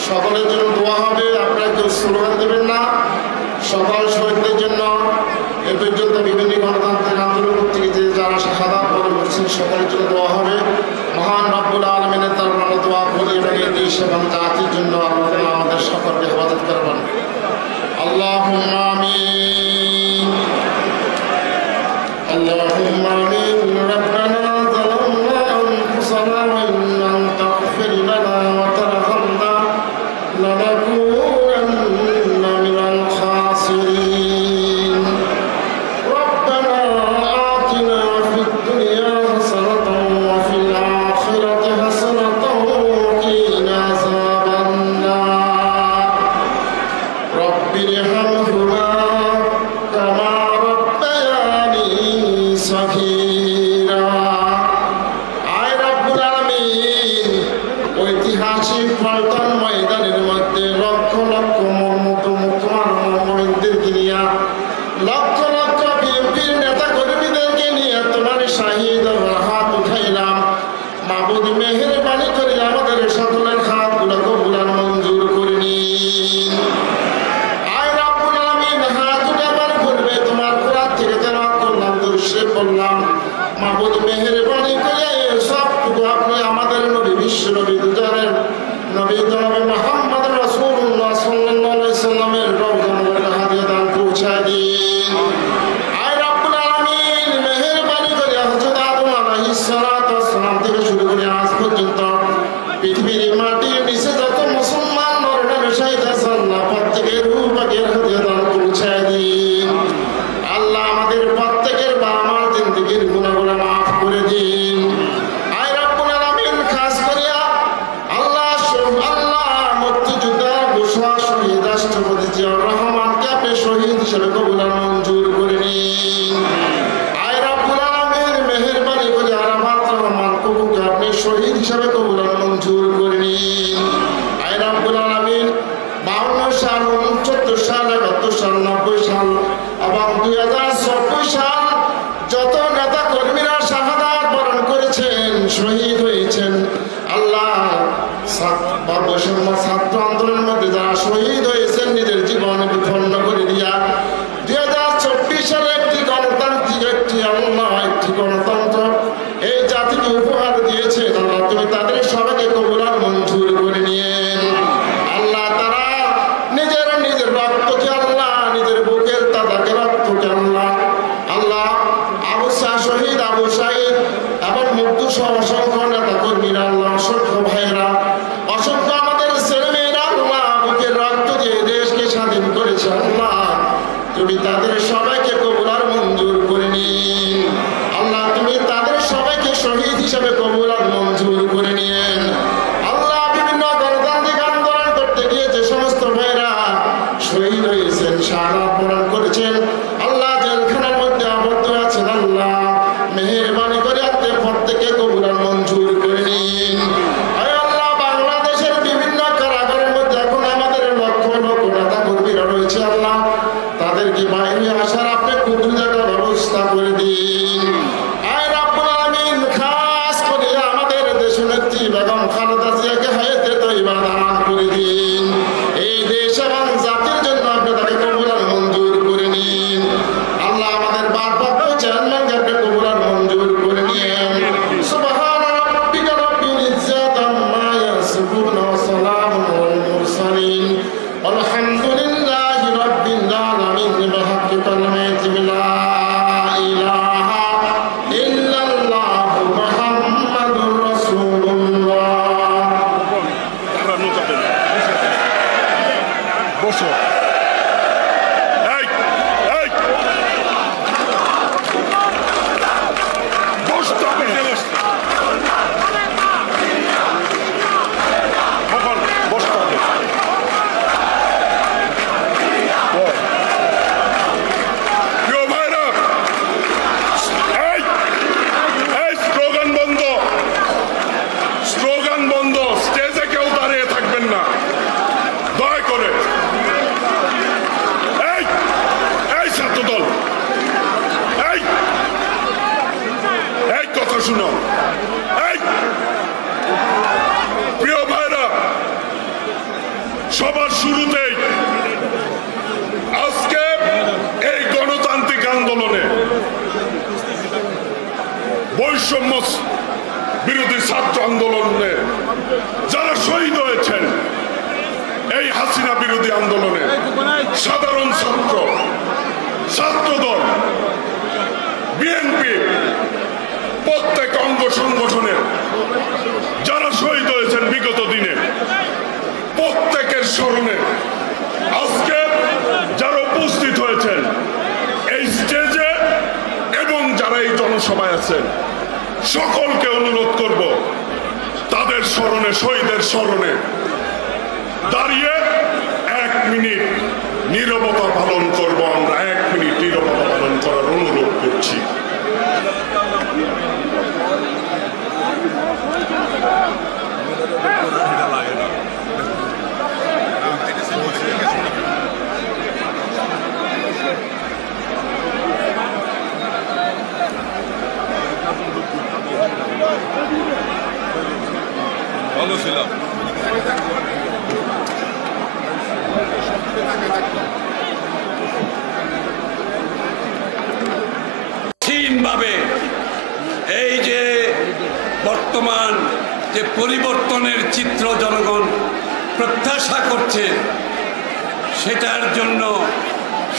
সকলের জন্য দোয়া হবে, আপনারা কেউ স্লোগান দেবেন না। সকল শহীদদের জন্য এ পর্যন্ত বিভিন্ন গণতান্ত্রিক আন্দোলন থেকে যে যারা শাহাদাত বরণ করেছেন সকলের জন্য দোয়া হবে। মহান রব্বুল আলামিনের দরবারে দোয়া করি এবং এই দেশ এবং জাতির জন্য আল্লাহ আমাদের সকলকে হেফাজত করবেন। আল্লাহুম্মা আমিন, আল্লাহুম্মা আমিন। রব্বানা যালামনা আনফুসানা ওয়া ইন লাম তাগফির লানা ওয়া তারহামনা লানাকুনান্না মিনাল খাসিরিন। রব্বানা আতিনা ফিদ দুনিয়া হাসানাতাও ওয়া ফিল আখিরাতি হাসানাতাও ওয়া কিনা আযাবান নার। রব্বিরহামহুমা কামা রাব্বায়ানি সগীরা। আয় রব্বুল আলামিন, ঐতিহাসিক পল্টন ময়দানের মধ্যে লক্ষ লক্ষ মুমিনদেরকে নিয়ে, লক্ষ লক্ষ বিএনপির নেতা কর্মীদেরকে নিয়ে তোমার শাহীদ হাত উঠাইলাম। মাবুদ মেহেরবানি করে আমাদের সকলের হাতগুলো কবুল আর মঞ্জুর করে নিন। আয় রব্বুল আলামিন, হাত উঠাবার পূর্বে তোমার কোরআন থেকে তেলাওয়াত করলাম, দুরূদ পড়লাম। মাবুদ মেহেরবানি করে সবটুকু আপনি আমাদের নবী, বিশ্ব নবী, দুজানের নবী জনাবে মুহাম্মদ রাসূলুল্লাহ সাল্লাল্লাহু আলাইহি সাল্লামের রওজা মুবারকে হাদিয়া দান পৌঁছায় দিন। আয় রব্বুল আলামিন, মেহেরবানি করে হযরত আদম আলাইহিস সালাতু ওয়াস সালাম থেকে শুরু করে আজ পর্যন্ত পৃথিবীর মাটির নিচে যত মুসলমান নরনারী শহীদ আছে, আল্লাহ প্রত্যেকের রূহ পাকের হাদিয়া দান পৌঁছায় দিন। আল্লাহ আমাদের প্রত্যেকের বা আমার জিন্দেগীর গুনাহগুলো মাফ করে দিন। আয় রব্বুল আলামিন, খাস করিয়া আল্লাহ মুক্তিযোদ্ধা ঘোষণা শহীদ রাষ্ট্রপতি জিয়াউর রহমানকে আপনি শহীদ হিসেবে কবুল আর মঞ্জুর করে নিন। আয় রব্বুল আলামিন, মেহেরবানি করে আরাফাত রহমান কবুকে আপনি শহীদ হিসেবে কবুল আর মঞ্জুর করে নিন। আয় রব্বুল আলামিন, 52 সাল, 64 সাল, 71 সাল, 90 সাল এবং 2024 সাল যত নেতা কর্মীরা শাহাদাত বরণ করেছেন, শহীদ হয়েছেন, আল্লাহ ছাত্র আন্দোলনের মধ্যে যারা শহীদ হয়েছেন, নিজের জীবন বিপন্ন করে দিয়া 2024 সালে একটি গণতান্ত্রিক একটি গণতন্ত্র এই জাতিকে উপহার দিয়েছেন। আল্লাহ তুমি তাদের সবাইকে কবুল আর মঞ্জুর করে নিয়েন। আল্লাহ তারা নিজের রক্তকে, আল্লাহ নিজের বুকের তাদাকে রক্তকে, আল্লাহ শহীদ আবু সাঈদ এবং মুক্ত সহ অসংখ্য নেতা কর্মীরা, আল্লাহ অসংখ্য ভাইরা, অসংখ্য আমাদের ছেলেমেয়েরা, আল্লাহ বুকের রক্ত দিয়ে দেশকে স্বাধীন করেছে। আল্লাহ তুমি তাদের সবাইকে কবুল আর মঞ্জুর করে নিন। আল্লাহ তুমি তাদের সবাইকে শহীদ হিসেবে কবুল আর মঞ্জুর করে নিন। আল্লাহ বিভিন্ন গণতান্ত্রিক আন্দোলন করতে গিয়ে যে সমস্ত ভাইরা শহীদ হয়েছেন, শাহাদাত বরণ করেছেন, আল্লাহ জেলখানার মধ্যে আবদ্ধ আছেন, আল্লাহ মেহেরবানি করে আপনি প্রত্যেকে কবুল আর মঞ্জুর করে নিন। আয় আল্লাহ, বাংলাদেশের বিভিন্ন কারাগারের মধ্যে এখন আমাদের লক্ষ লক্ষ নেতা কর্মীরা রয়েছে, আল্লাহ তাদেরকে বাইরে আসার আপনি কুদরতি একটা ব্যবস্থা করে দিন। আয় রব্বুল আলামিন, খাস করে আমাদের দেশনেত্রী বেগম খালেদা জিয়াকে হায়াতে তয়্যিবা দান করে দিন। এই দেশ এবং জাতির জন্য আপনি তাকে কবুল আর মঞ্জুর বসো। এই এই বসতে হবে। কখন বসতে হবে? প্রিয় ভাইরা, এই এই স্লোগান বন্ধ, স্লোগান বন্ধ। স্টেজে কেউ দাঁড়িয়ে থাকবেন না দয়া করে। এই এই ছাত্রদল, এই এই কথা শুনো। এই প্রিয় ভাইরা, সবার শুরুতেই আজকে এই গণতান্ত্রিক আন্দোলনে বৈষম্য বিরোধী ছাত্র আন্দোলনে যারা শহীদ হয়েছেন, এই হাসিনা বিরোধী আন্দোলনে সাধারণ ছাত্র, ছাত্রদল, বিএনপি, প্রত্যেক অঙ্গ সংগঠনের যারা শহীদ হয়েছেন বিগত দিনে, প্রত্যেকের স্মরণে আজকে যারা উপস্থিত হয়েছেন এই স্টেজে এবং যারা এই জনসভায় আছেন, সকলকে অনুরোধ করব তাদের স্মরণে, শহীদের স্মরণে দাঁড়িয়ে 1 মিনিট নীরবতা পালন করব। আমরা 1 মিনিট নীরবতা পালন করার অনুরোধ করছি। ভালো ছিলাম। ভাবে এই যে বর্তমান যে পরিবর্তনের চিত্র জনগণ প্রত্যাশা করছে, সেটার জন্য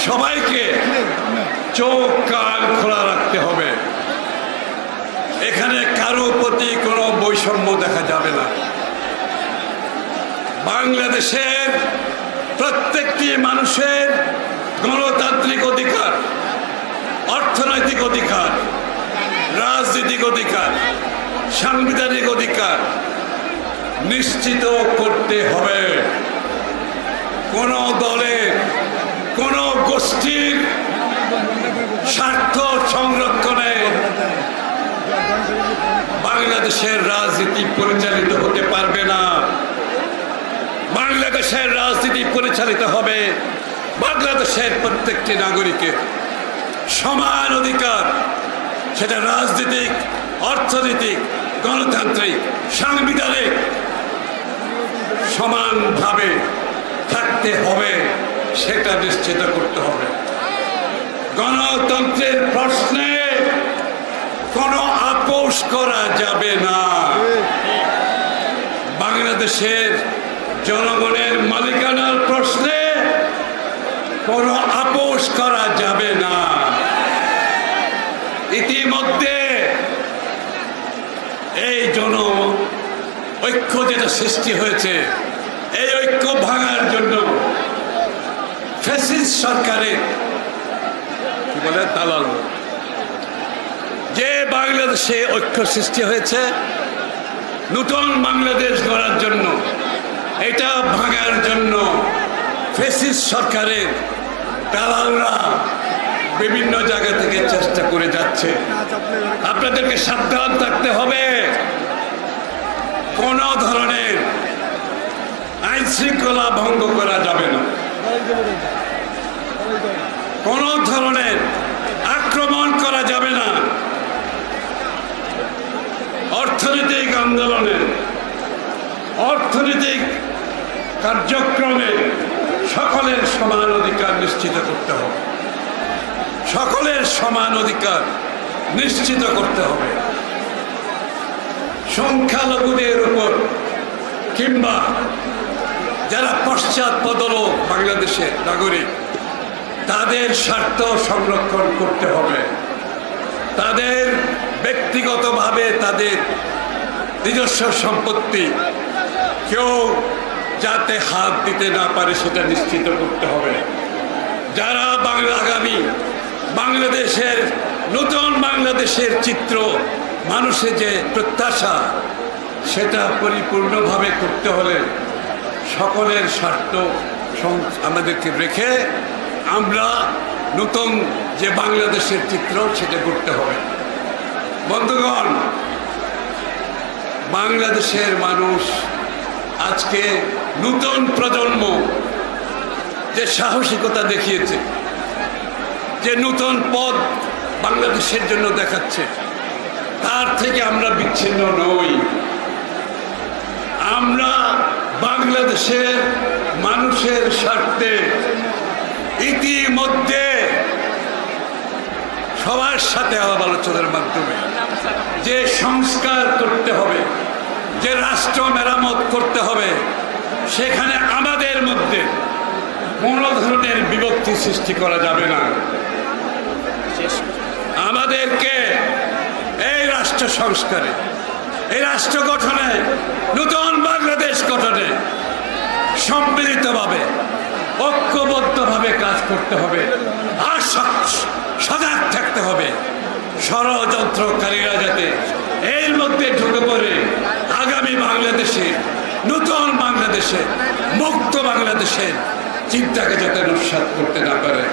সবাইকে চোখ কান খোলা রাখতে হবে। এখানে কারো প্রতি কোনো বৈষম্য দেখা যাবে না। বাংলাদেশের প্রত্যেকটি মানুষের গণতান্ত্রিক অধিকার, অর্থনৈতিক অধিকার, রাজনৈতিক অধিকার, সাংবিধানিক অধিকার নিশ্চিত করতে হবে। কোন দলের, কোন গোষ্ঠীর স্বার্থ সংরক্ষণে বাংলাদেশের রাজনীতি পরিচালিত হতে পারবে না। বাংলাদেশের রাজনীতি পরিচালিত হবে বাংলাদেশের প্রত্যেকটি নাগরিকের সমান অধিকার, সেটা রাজনৈতিক, অর্থনৈতিক, গণতান্ত্রিক, সাংবিধানিক সমানভাবে থাকতে হবে, সেটা নিশ্চিত করতে হবে। গণতন্ত্রের প্রশ্নে কোনো আপোষ করা যাবে না। বাংলাদেশের জনগণের মালিকানার প্রশ্নে কোনো আপোষ করা যাবে না। ইতিমধ্যে এই জন ঐক্য যেটা সৃষ্টি হয়েছে, এই ঐক্য ভাঙার জন্য ফ্যাসিস্ট সরকারের কি বলে দালাল, যে বাংলাদেশে ঐক্য সৃষ্টি হয়েছে নতুন বাংলাদেশ গড়ার জন্য, এটা ভাঙার জন্য ফ্যাসিস্ট সরকারের দালালরা বিভিন্ন জায়গা থেকে চেষ্টা করে যাচ্ছে। আপনাদেরকে সাবধান থাকতে হবে। কোন ধরনের আইন শৃঙ্খলা ভঙ্গ করা যাবে না, কোন ধরনের আক্রমণ করা যাবে না। অর্থনৈতিক আন্দোলনে, অর্থনৈতিক কার্যক্রমে সকলের সমান অধিকার নিশ্চিত করতে হবে। সকলের সমান অধিকার নিশ্চিত করতে হবে। সংখ্যালঘুদের উপর কিংবা যারা পশ্চাৎপদ লোক বাংলাদেশের নাগরিক, তাদের স্বার্থ সংরক্ষণ করতে হবে। তাদের ব্যক্তিগতভাবে তাদের নিজস্ব সম্পত্তি কেউ যাতে হাত দিতে না পারে সেটা নিশ্চিত করতে হবে। যারা আগামী বাংলাদেশের নতুন বাংলাদেশের চিত্র, মানুষের যে প্রত্যাশা, সেটা পরিপূর্ণভাবে করতে হলে সকলের স্বার্থ আমাদেরকে রেখে আমরা নতুন যে বাংলাদেশের চিত্র সেটা করতে হবে। বন্ধুগণ, বাংলাদেশের মানুষ আজকে নতুন প্রজন্ম যে সাহসিকতা দেখিয়েছে, যে নতুন পথ বাংলাদেশের জন্য দেখাচ্ছে, তার থেকে আমরা বিচ্ছিন্ন নই। আমরা বাংলাদেশের মানুষের স্বার্থে ইতিমধ্যে সবার সাথে আলাপ আলোচনার মাধ্যমে যে সংস্কার করতে হবে, যে রাষ্ট্র মেরামত করতে হবে, সেখানে আমাদের মধ্যে কোনো ধরনের বিভক্তি সৃষ্টি করা যাবে না। আমাদেরকে এই রাষ্ট্র সংস্কারে, এই রাষ্ট্র গঠনে, নতুন বাংলাদেশ গঠনে সম্মিলিতভাবে ঐক্যবদ্ধভাবে কাজ করতে হবে। আর সজাগ থাকতে হবে ষড়যন্ত্রকারীরা যাতে এর মধ্যে ঢুকে পড়ে আগামী বাংলাদেশে, নতুন বাংলাদেশে, মুক্ত বাংলাদেশের চিন্তাকে যাতে নস্যাৎ করতে না পারে।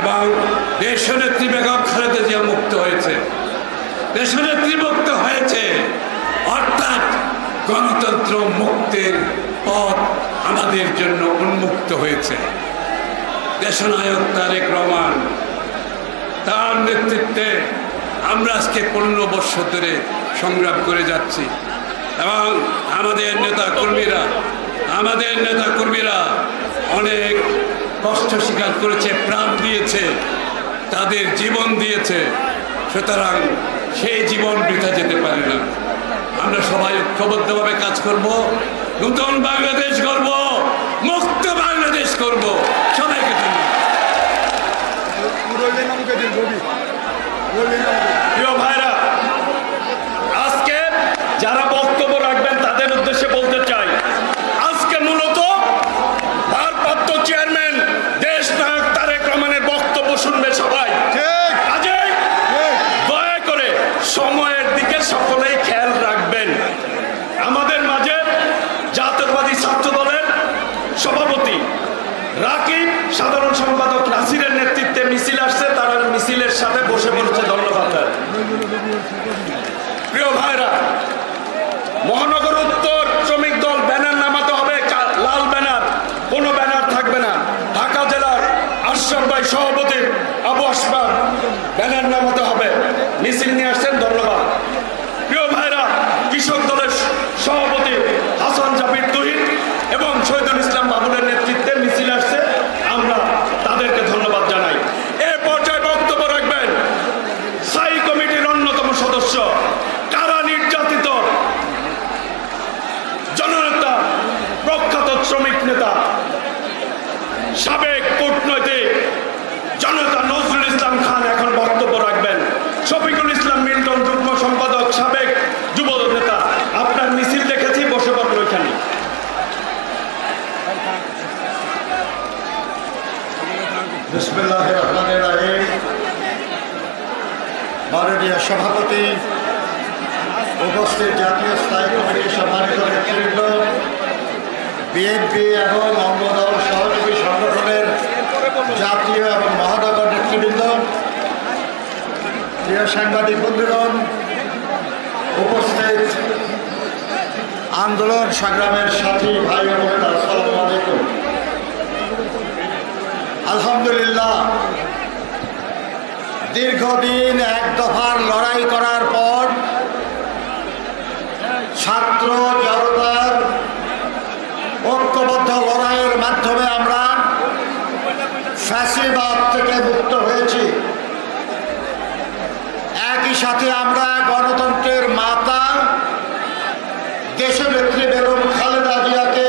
এবং দেশনেত্রী বেগম খালেদা জিয়া মুক্ত হয়েছে, দেশনেত্রী মুক্ত হয়েছে, অর্থাৎ গণতন্ত্র মুক্তির পথ আমাদের জন্য উন্মুক্ত হয়েছে। দেশনায়ক তারেক রহমান, তার নেতৃত্বে আমরা আজকে 15 বছর ধরে সংগ্রাম করে যাচ্ছি এবং আমাদের নেতা কর্মীরা অনেক কষ্ট স্বীকার করেছে, প্রাণ দিয়েছে, তাদের জীবন দিয়েছে। সুতরাং সেই জীবন বৃথা যেতে পারে না। আমরা সবাই ঐক্যবদ্ধভাবে কাজ করব, নতুন বাংলাদেশ গড়ব, মুক্ত বাংলাদেশ করব। সবাইকে প্রিয় ভাইরা, আজকে যারা বক্তব্য রাখবেন তাদের উদ্দেশ্যে বলতে চাই, আজকে মূলত ভারপ্রাপ্ত চেয়ারম্যান দেশ নায়ক তারেক রহমানের বক্তব্য শুনবে সবাই। কাজেই দয়া করে সময়ের দিকে সকলেই খেয়াল রাখবেন। আমাদের মাঝে জাতীয়তাবাদী ছাত্র দলের সভাপতি রাকিব, সাধারণ সম্পাদক নাসিরের নেতৃত্বে মিছিল আসছে, তারা মিছিলের সাথে বসে পড়ছে। ধন্যবাদ। প্রিয় ভাইরা, মহানগর উত্তর শ্রমিক দল ব্যানার নামাতে হবে, লাল ব্যানার, কোনো ব্যানার থাকবে না। ঢাকা জেলার আশরাফ ভাই সভাপতি আবু আসমান ব্যানার নামাতে হবে, মিছিল নিয়ে আসছেন। ধন্যবাদ। প্রিয় ভাইরা, কৃষক দলের সভাপতি হাসান জাফির তুহিন এবং শহীদুল ইসলাম বাবুলের নেতৃত্বে মিছিল আসছে, আমরা তাদেরকে ধন্যবাদ জানাই। এ পর্যায়ে বক্তব্য রাখবেন স্থায়ী কমিটির অন্যতম সদস্য, কারা নির্যাতিত জননেতা, প্রখ্যাত শ্রমিক নেতা, সাবেক কূটনৈতিক জনতা নজরুল ইসলাম খান এখন বক্তব্য রাখবেন। শফিকুল ইসলাম মিল্টন, যুগ্ম সম্পাদক, সাবেক যুব নেতা। আপনার মিছিল দেখেছি, বসে পড়ল ওইখানে। বিসমিল্লাহির রহমানির রহিম। মাননীয় সভাপতি, উপস্থিত জাতীয় স্থায়ী কমিটির সম্মানিত নেতৃবৃন্দ, বিএনপি এবং অঙ্গদল সহযোগী সংগঠনের জাতীয় এবং মহানগর নেতৃবৃন্দ, প্রিয় সাংবাদিক বন্ধুগণ, উপস্থিত আন্দোলন সংগ্রামের সাথী ভাই ও বোনেরা, আসসালামু আলাইকুম। আলহামদুলিল্লাহ, দীর্ঘদিন এক দফার লড়াই করার পর ছাত্র জনতার ঐক্যবদ্ধ লড়াইয়ের মাধ্যমে আমরা ফ্যাসিবাদ থেকে মুক্ত হয়েছি। একই সাথে আমরা গণতন্ত্রের মাতা দেশনেত্রী বেগম খালেদা জিয়াকে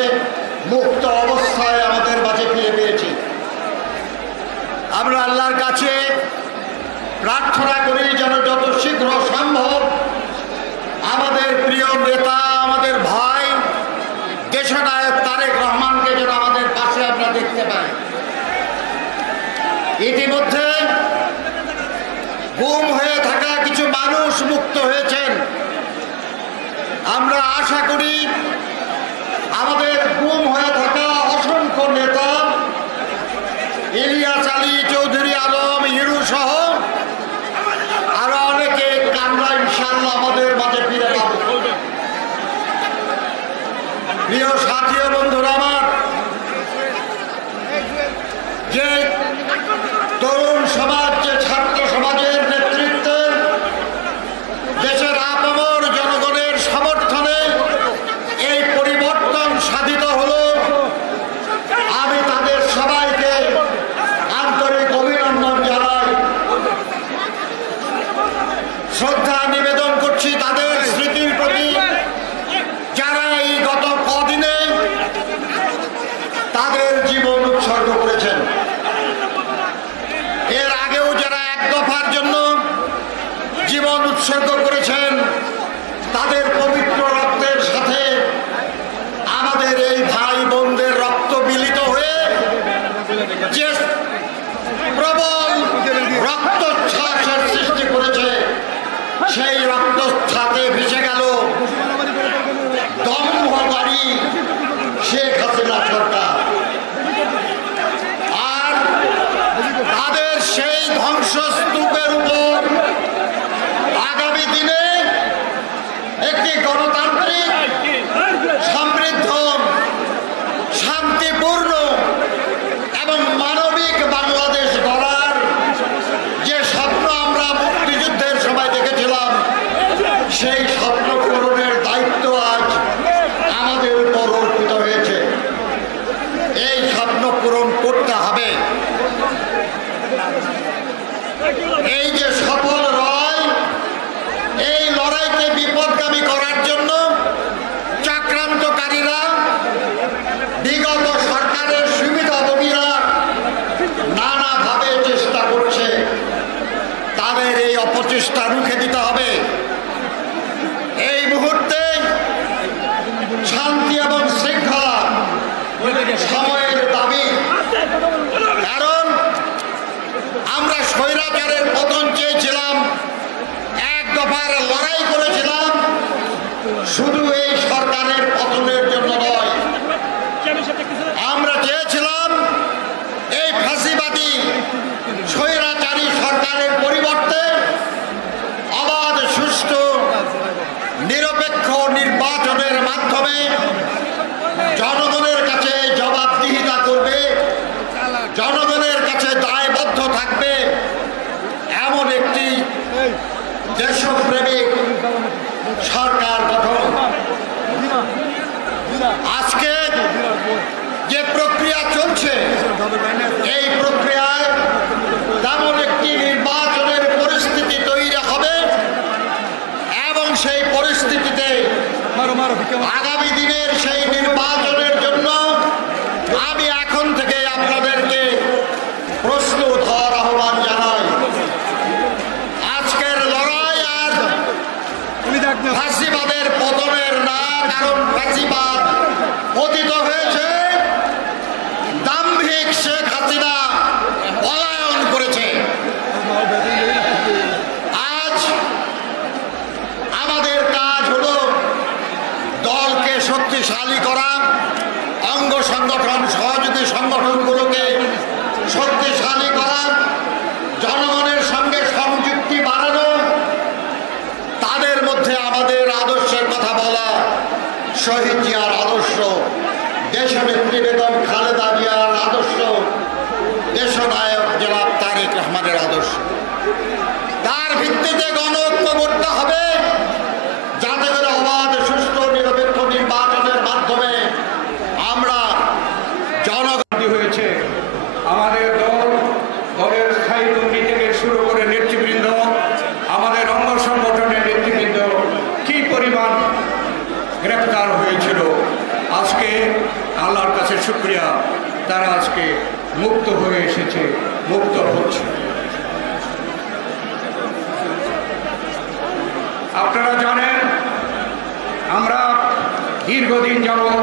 মুক্ত অবস্থায় আমাদের মাঝে ফিরে পেয়েছি। আমরা আল্লাহর কাছে প্রার্থনা করি যেন যত শীঘ্র সম্ভব আমাদের প্রিয় নেতা, আমাদের ভাই, দেশনায়ক তারেক রহমানকে যেন আমাদের পাশে আমরা দেখতে পাই। ইতিমধ্যে গুম হয়ে থাকা কিছু মানুষ মুক্ত হয়েছেন। আমরা আশা করি আমাদের গুম হয়ে থাকা অসংখ্য নেতা ইলিয়াস আলী, চৌধুরী আলম, হিরু সহ আরো অনেকে আমরা ইনশাআল্লাহ আমাদের মাঝে ফিরে পাব। প্রিয় সাথী ও বন্ধুরা আমার, যে তরুণ সমাজ, যে ছাত্র সমাজের নেতৃত্বে দেশের আপামর জনগণের সমর্থনে এই পরিবর্তন সাধিত হলো, আমি তাদের সবাইকে আন্তরিক অভিনন্দন জানাই, শ্রদ্ধা নিবেদন করছি তাদের স্মৃতির প্রতি, যারা এই গত কদিনে তাদের জীবন উৎসর্গ করেছেন। এর আগেও যারা এক দফার জন্য জীবন উৎসর্গ করেছেন, তাদের পবিত্র রক্তের সাথে আমাদের এই ভাই বোনদের রক্ত মিলিত হয়ে যে প্রবল রক্তচ্ছ্বাসের সৃষ্টি করেছে, সেই রক্তচ্ছ্বাসে ভেসে গেল দম্ভকারী শেখ হাসিনা সরকার। আর তাদের সেই ধ্বংসস্তূপের উপর আগামী দিনে একটি গণতান্ত্রিক, সমৃদ্ধ, শান্তিপূর্ণ এবং মানবিক বাংলাদেশ গড়ার যে স্বপ্ন আমরা মুক্তিযুদ্ধের সময় দেখেছিলাম, সেই স্বপ্ন পূরণের দায়িত্ব আজ আমাদের উপর অর্পিত হয়েছে। এই স্বপ্ন পূরণ করতে হবে। এই যে সফল লড়াই, এই লড়াইকে বিপদগামী করার জন্য চক্রান্তকারীরা, বিগত সরকারের সুবিধাভোগীরা নানাভাবে চেষ্টা করছে। তাদের এই অপচেষ্টা রুখে দিতে হবে। এই মুহূর্তে শান্তি এবং শৃঙ্খলা সময়ের দাবি। কারণ আমরা স্বৈরাচারের পতন চেয়েছিলাম, এক দফার লড়াই করেছিলাম, শুধু এই সরকারের পতনের জন্য নয়। আমরা চেয়েছিলাম এই ফাঁসিবাদী স্বৈরাচারী সরকারের পরিবর্তে অবাধ, সুষ্ঠু, নিরপেক্ষ নির্বাচনের মাধ্যমে জনগণের কাছে জবাবদিহিতা করবে, জনগণের কাছে দায়বদ্ধ থাকবে, এমন একটি দেশপ্রেমিক সরকার গঠন। আজকে যে প্রক্রিয়া চলছে, এই প্রক্রিয়ায় তেমন একটি নির্বাচনের পরিস্থিতি তৈরি হবে এবং সেই পরিস্থিতিতে আগামী দিনের সেই নির্বাচনের জন্য আমি এখন থেকে আপনাদেরকে প্রস্তুত হওয়ার আহ্বান জানাই। আজকের লড়াই আর ফাঁসিবাদের পতনের না, কারণ ফাঁসিবাদ পতিত হয়েছে, দাম্ভিক শেখ হাসিনা পলায়ন করেছে। আজ আমাদের কাজ হলো দলকে শক্তিশালী করা, অঙ্গ সংগঠন, সহযোগী সংগঠনগুলোকে শক্তিশালী করা, জনগণের সঙ্গে সংযুক্তি বাড়ানো, তাদের মধ্যে আমাদের আদর্শের কথা বলা, শহীদ জিয়ার আদর্শ, দেশনেত্রী বেগম খালেদা জিয়ার আদর্শ, দেশনায়ক জনাব তারেক রহমানের আদর্শ। তার ভিত্তিতে গণঐক্য করতে হবে, যাতে করে অবাধ, সুষ্ঠু, নিরপেক্ষ নির্বাচনের মাধ্যমে আমরা জনগণ হয়েছে। আমাদের দলের স্থায়ী কমিটি থেকে শুরু করে নেতৃবৃন্দ, আমাদের অঙ্গ সংগঠনের নেতৃবৃন্দ কি পরিমাণ গ্রেপ্তার হয়েছিল, আজকে আল্লাহর কাছে শুকরিয়া, তারা আজকে মুক্ত হয়ে এসেছে, মুক্ত হচ্ছে। আপনারা জানেন আমরা দীর্ঘদিন যাবত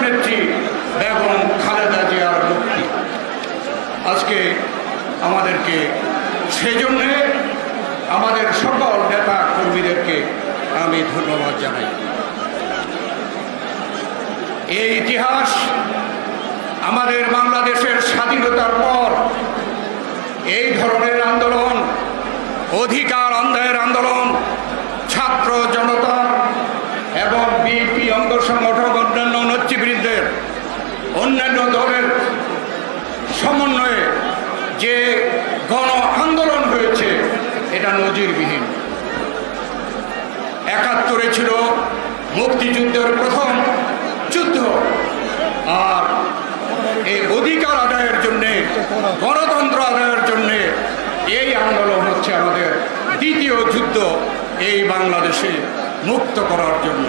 দেশনেত্রী বেগম খালেদা জিয়ার মুক্তি। আজকে আমাদেরকে সেই জন্যে আমাদের সকল নেতা কর্মীদেরকে আমি ধন্যবাদ জানাই। এই ইতিহাস আমাদের বাংলাদেশের স্বাধীনতার পর এই ধরনের আন্দোলন, অধিকার আদায়ের আন্দোলন, ছাত্র জনতার এবং বিএনপি অঙ্গ সংগঠক অন্যান্য নেতৃবৃন্দের অন্যান্য দলের সমন্বয়ে যে গণ আন্দোলন হয়েছে এটা নজিরবিহীন। ৭১ ছিল মুক্তিযুদ্ধের প্রথম যুদ্ধ, আর এই অধিকার আদায়ের জন্যে, গণতন্ত্র আদায়ের জন্যে এই আন্দোলন হচ্ছে আমাদের দ্বিতীয় যুদ্ধ, এই বাংলাদেশে মুক্ত করার জন্য।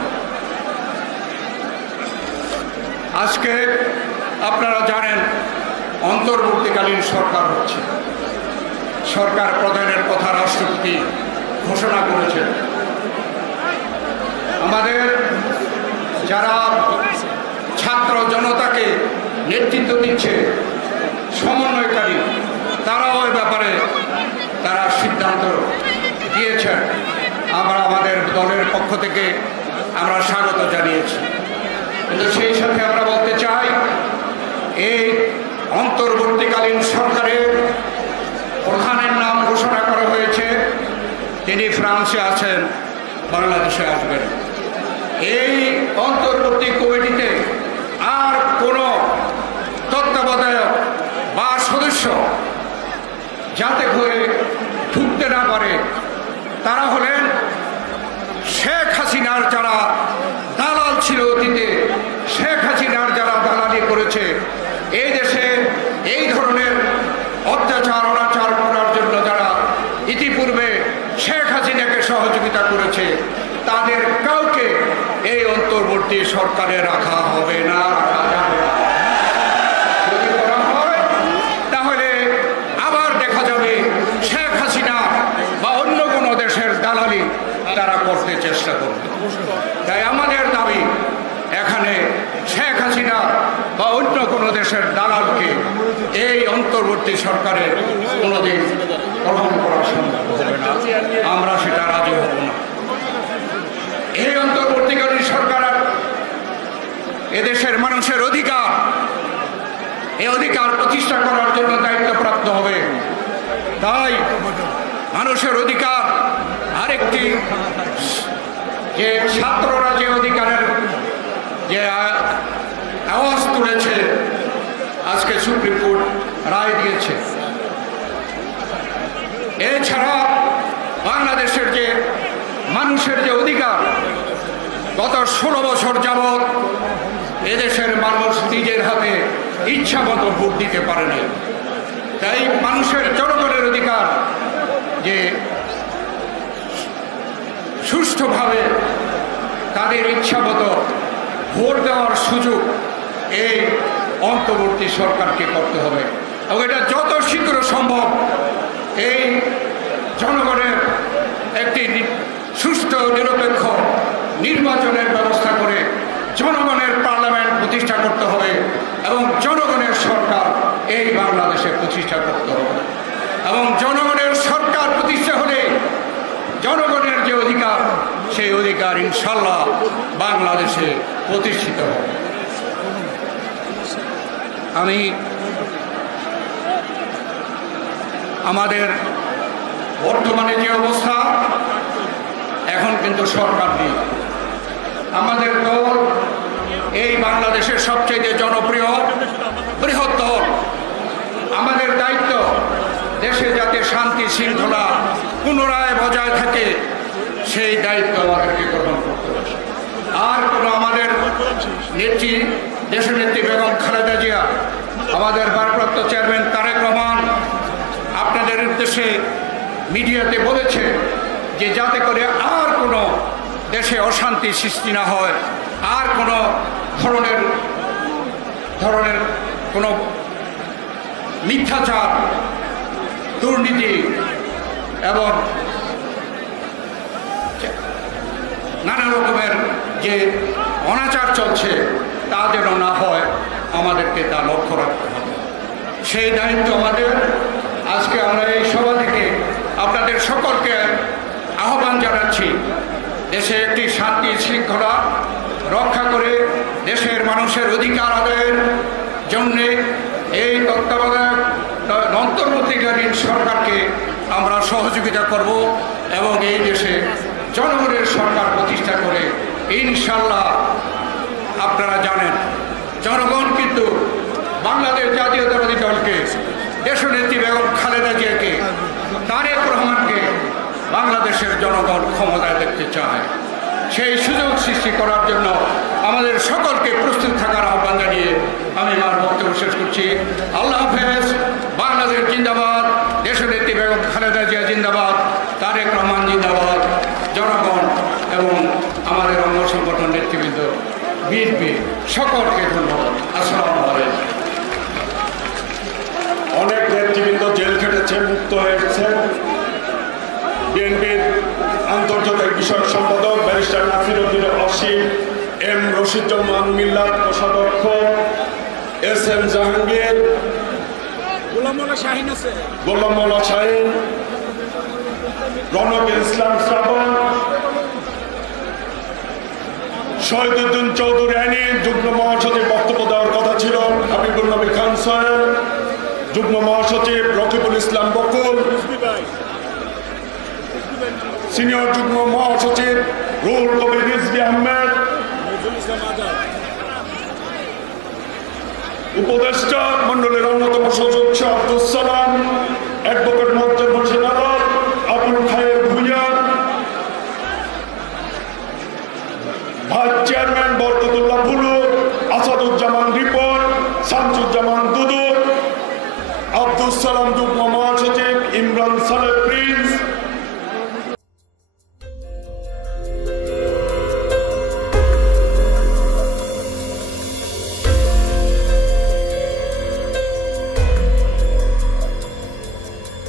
আজকে আপনারা জানেন অন্তর্বর্তীকালীন সরকার হচ্ছে, সরকার প্রধানের কথা রাষ্ট্রপতি ঘোষণা করেছেন। আমাদের যারা ছাত্র জনতাকে নেতৃত্ব দিচ্ছে, সমন্বয়কারী, তারাও ওই ব্যাপারে তারা সিদ্ধান্ত দিয়েছেন। আমরা আমাদের দলের পক্ষ থেকে আমরা স্বাগত জানিয়েছি। কিন্তু সেই সাথে আমরা বলতে চাই, এই অন্তর্বর্তীকালীন সরকারের প্রধানের নাম ঘোষণা করা হয়েছে, তিনি ফ্রান্সে আছেন, বাংলাদেশে আসবেন। এই অন্তর্বর্তী কমিটিতে আর কোনো তত্ত্বাবধায়ক বা সদস্য যাতে করে ঢুকতে না পারে, তারা হলেন শেখ হাসিনার যারা দালাল ছিল অতীতে, শেখ হাসিনার যারা দালালি করেছে, এই দেশে এই ধরনের অত্যাচার অনাচার করার জন্য যারা ইতিপূর্বে শেখ হাসিনাকে সহযোগিতা করেছে, তাদের কাউকে এই অন্তর্বর্তী সরকারে রাখা হবে না, রাখা যাবে না। যদি করা হয় তাহলে আবার দেখা যাবে শেখ হাসিনা বা অন্য কোনো দেশের দালালি তারা করতে চেষ্টা করবে। তাই আমাদের দাবি, এখানে শেখ হাসিনা বা অন্য কোনো দেশের দালালকে এই অন্তর্বর্তী সরকারে কোনোদিন গ্রহণ করা সম্ভব হবে না, আমরা সেটা রাজি হব না। এই অন্তর্বর্তীকালীন সরকার এদেশের মানুষের অধিকার, এই অধিকার প্রতিষ্ঠা করার জন্য দায়িত্বপ্রাপ্ত হবে। তাই মানুষের অধিকার আরেকটি, যে ছাত্ররা যে অধিকারের যে আওয়াজ তুলেছে, আজকে সুপ্রিম কোর্ট রায় দিয়েছে। এছাড়া বাংলাদেশের যে মানুষের যে অধিকার, গত 16 বছর যাবৎ এদেশের মানুষ নিজের হাতে ইচ্ছা মতো ভোট দিতে পারে নাই। তাই মানুষের জনগণের অধিকার যে সুষ্ঠুভাবে তাদের ইচ্ছা মতো ভোট দেওয়ার সুযোগ এই অন্তর্বর্তী সরকারকে করতে হবে, এবং এটা যত শীঘ্র সম্ভব এই জনগণের একটি সুষ্ঠু নিরপেক্ষ নির্বাচনের ব্যবস্থা করে জনগণের পার্লামেন্ট প্রতিষ্ঠা করতে হবে, এবং জনগণের সরকার এই বাংলাদেশে প্রতিষ্ঠা করতে হবে। এবং জনগণের সরকার প্রতিষ্ঠা হলে জনগণের যে অধিকার, সেই অধিকার ইনশাল্লাহ বাংলাদেশে প্রতিষ্ঠিত হবে। আমি আমাদের বর্তমানে যে অবস্থা, এখন কিন্তু সরকার নেই। আমাদের দল এই বাংলাদেশের সবচেয়ে জনপ্রিয় বৃহৎ দল। আমাদের দায়িত্ব দেশে যাতে শান্তি শৃঙ্খলা পুনরায় বজায় থাকে, সেই দায়িত্ব আমাদেরকে গ্রহণ করতে হবে। আর কোনো আমাদের নেত্রী, দেশনেত্রী বেগম খালেদা জিয়া, আমাদের ভারপ্রাপ্ত চেয়ারম্যান তারেক রহমান আপনাদের উদ্দেশ্যে মিডিয়াতে বলেছে যে যাতে করে আর কোনো দেশে অশান্তি সৃষ্টি না হয়, আর কোনো ধরনের কোনো মিথ্যাচার, দুর্নীতি এবং নানা রকমের যে অনাচার চলছে, তা যেন না হয় আমাদেরকে তা লক্ষ্য রাখতে হবে। সেই দায়িত্ব আমাদের। আজকে আমরা এই সভা থেকে আপনাদের সকলকে আহ্বান জানাচ্ছি, দেশে একটি শান্তি শৃঙ্খলা রক্ষা করে দেশের মানুষের অধিকার আদায়ের জন্যে এই তত্ত্বাবধায়ক অন্তর্বর্তীকালীন সরকারকে আমরা সহযোগিতা করব এবং এই দেশে জনগণের সরকার প্রতিষ্ঠা করে ইনশাল্লাহ আপনারা জানেন জনগণ কিন্তু বাংলাদেশ জাতীয়তাবাদী দলকে, দেশনেত্রী বেগম খালেদা জিয়াকে, তারেক রহমানকে বাংলাদেশের জনগণ ক্ষমতায় দেখতে চায়। সেই সুযোগ সৃষ্টি করার জন্য আমাদের সকলকে প্রস্তুত থাকার আহ্বান জানিয়ে আমি আমার বক্তব্য শেষ করছি। আল্লাহ হাফেজ। বাংলাদেশ জিন্দাবাদ, দেশনেত্রী বেগম খালেদা জিয়া জিন্দাবাদ, তারেক রহমান জিন্দাবাদ। জনগণ এবং আমাদের অঙ্গ সংগঠন নেতৃবৃন্দ, বিএনপি সকলকে ধন্যবাদ। আসসালামু আলাইকুম। অনেক নেতৃবৃন্দ জেল খেটেছে, মুক্ত হয়েছে। বিএনপির আন্তর্জাতিক বিষয়ক সম্পাদক ব্যারিস্টার নাসিরউদ্দিন অসীম, এম রশিদুজ্জামান মিল্লাত কোষাধ্যক্ষ, এস এম জাহাঙ্গীর, গোলাম মোল্লা শাহীন, রনক ইসলাম শ্রাবণ, শহীদুদ্দিন চৌধুরী আইনি, যুগ্ম মহাসচিব বক্তব্য দেওয়ার কথা ছিল হাবিবুল নবী খান সোহেল, যুগ্ম মহাসচিব রকিবুল ইসলাম বকুল, সিনিয়র যুগ্ম মহাসচিব রুহুল কবির রিজভী আহমেদ, উপদেষ্টা মন্ডলের অন্যতম সদস্য Abdul Salam, advocate Mohammad Hossain Alam, Abul Khayer Bhuiyan, vice chairman Barkatullah Bulu, Asaduzzaman Ripon, Shamsuzzaman Dudu, Abdul Salam যুগ্ম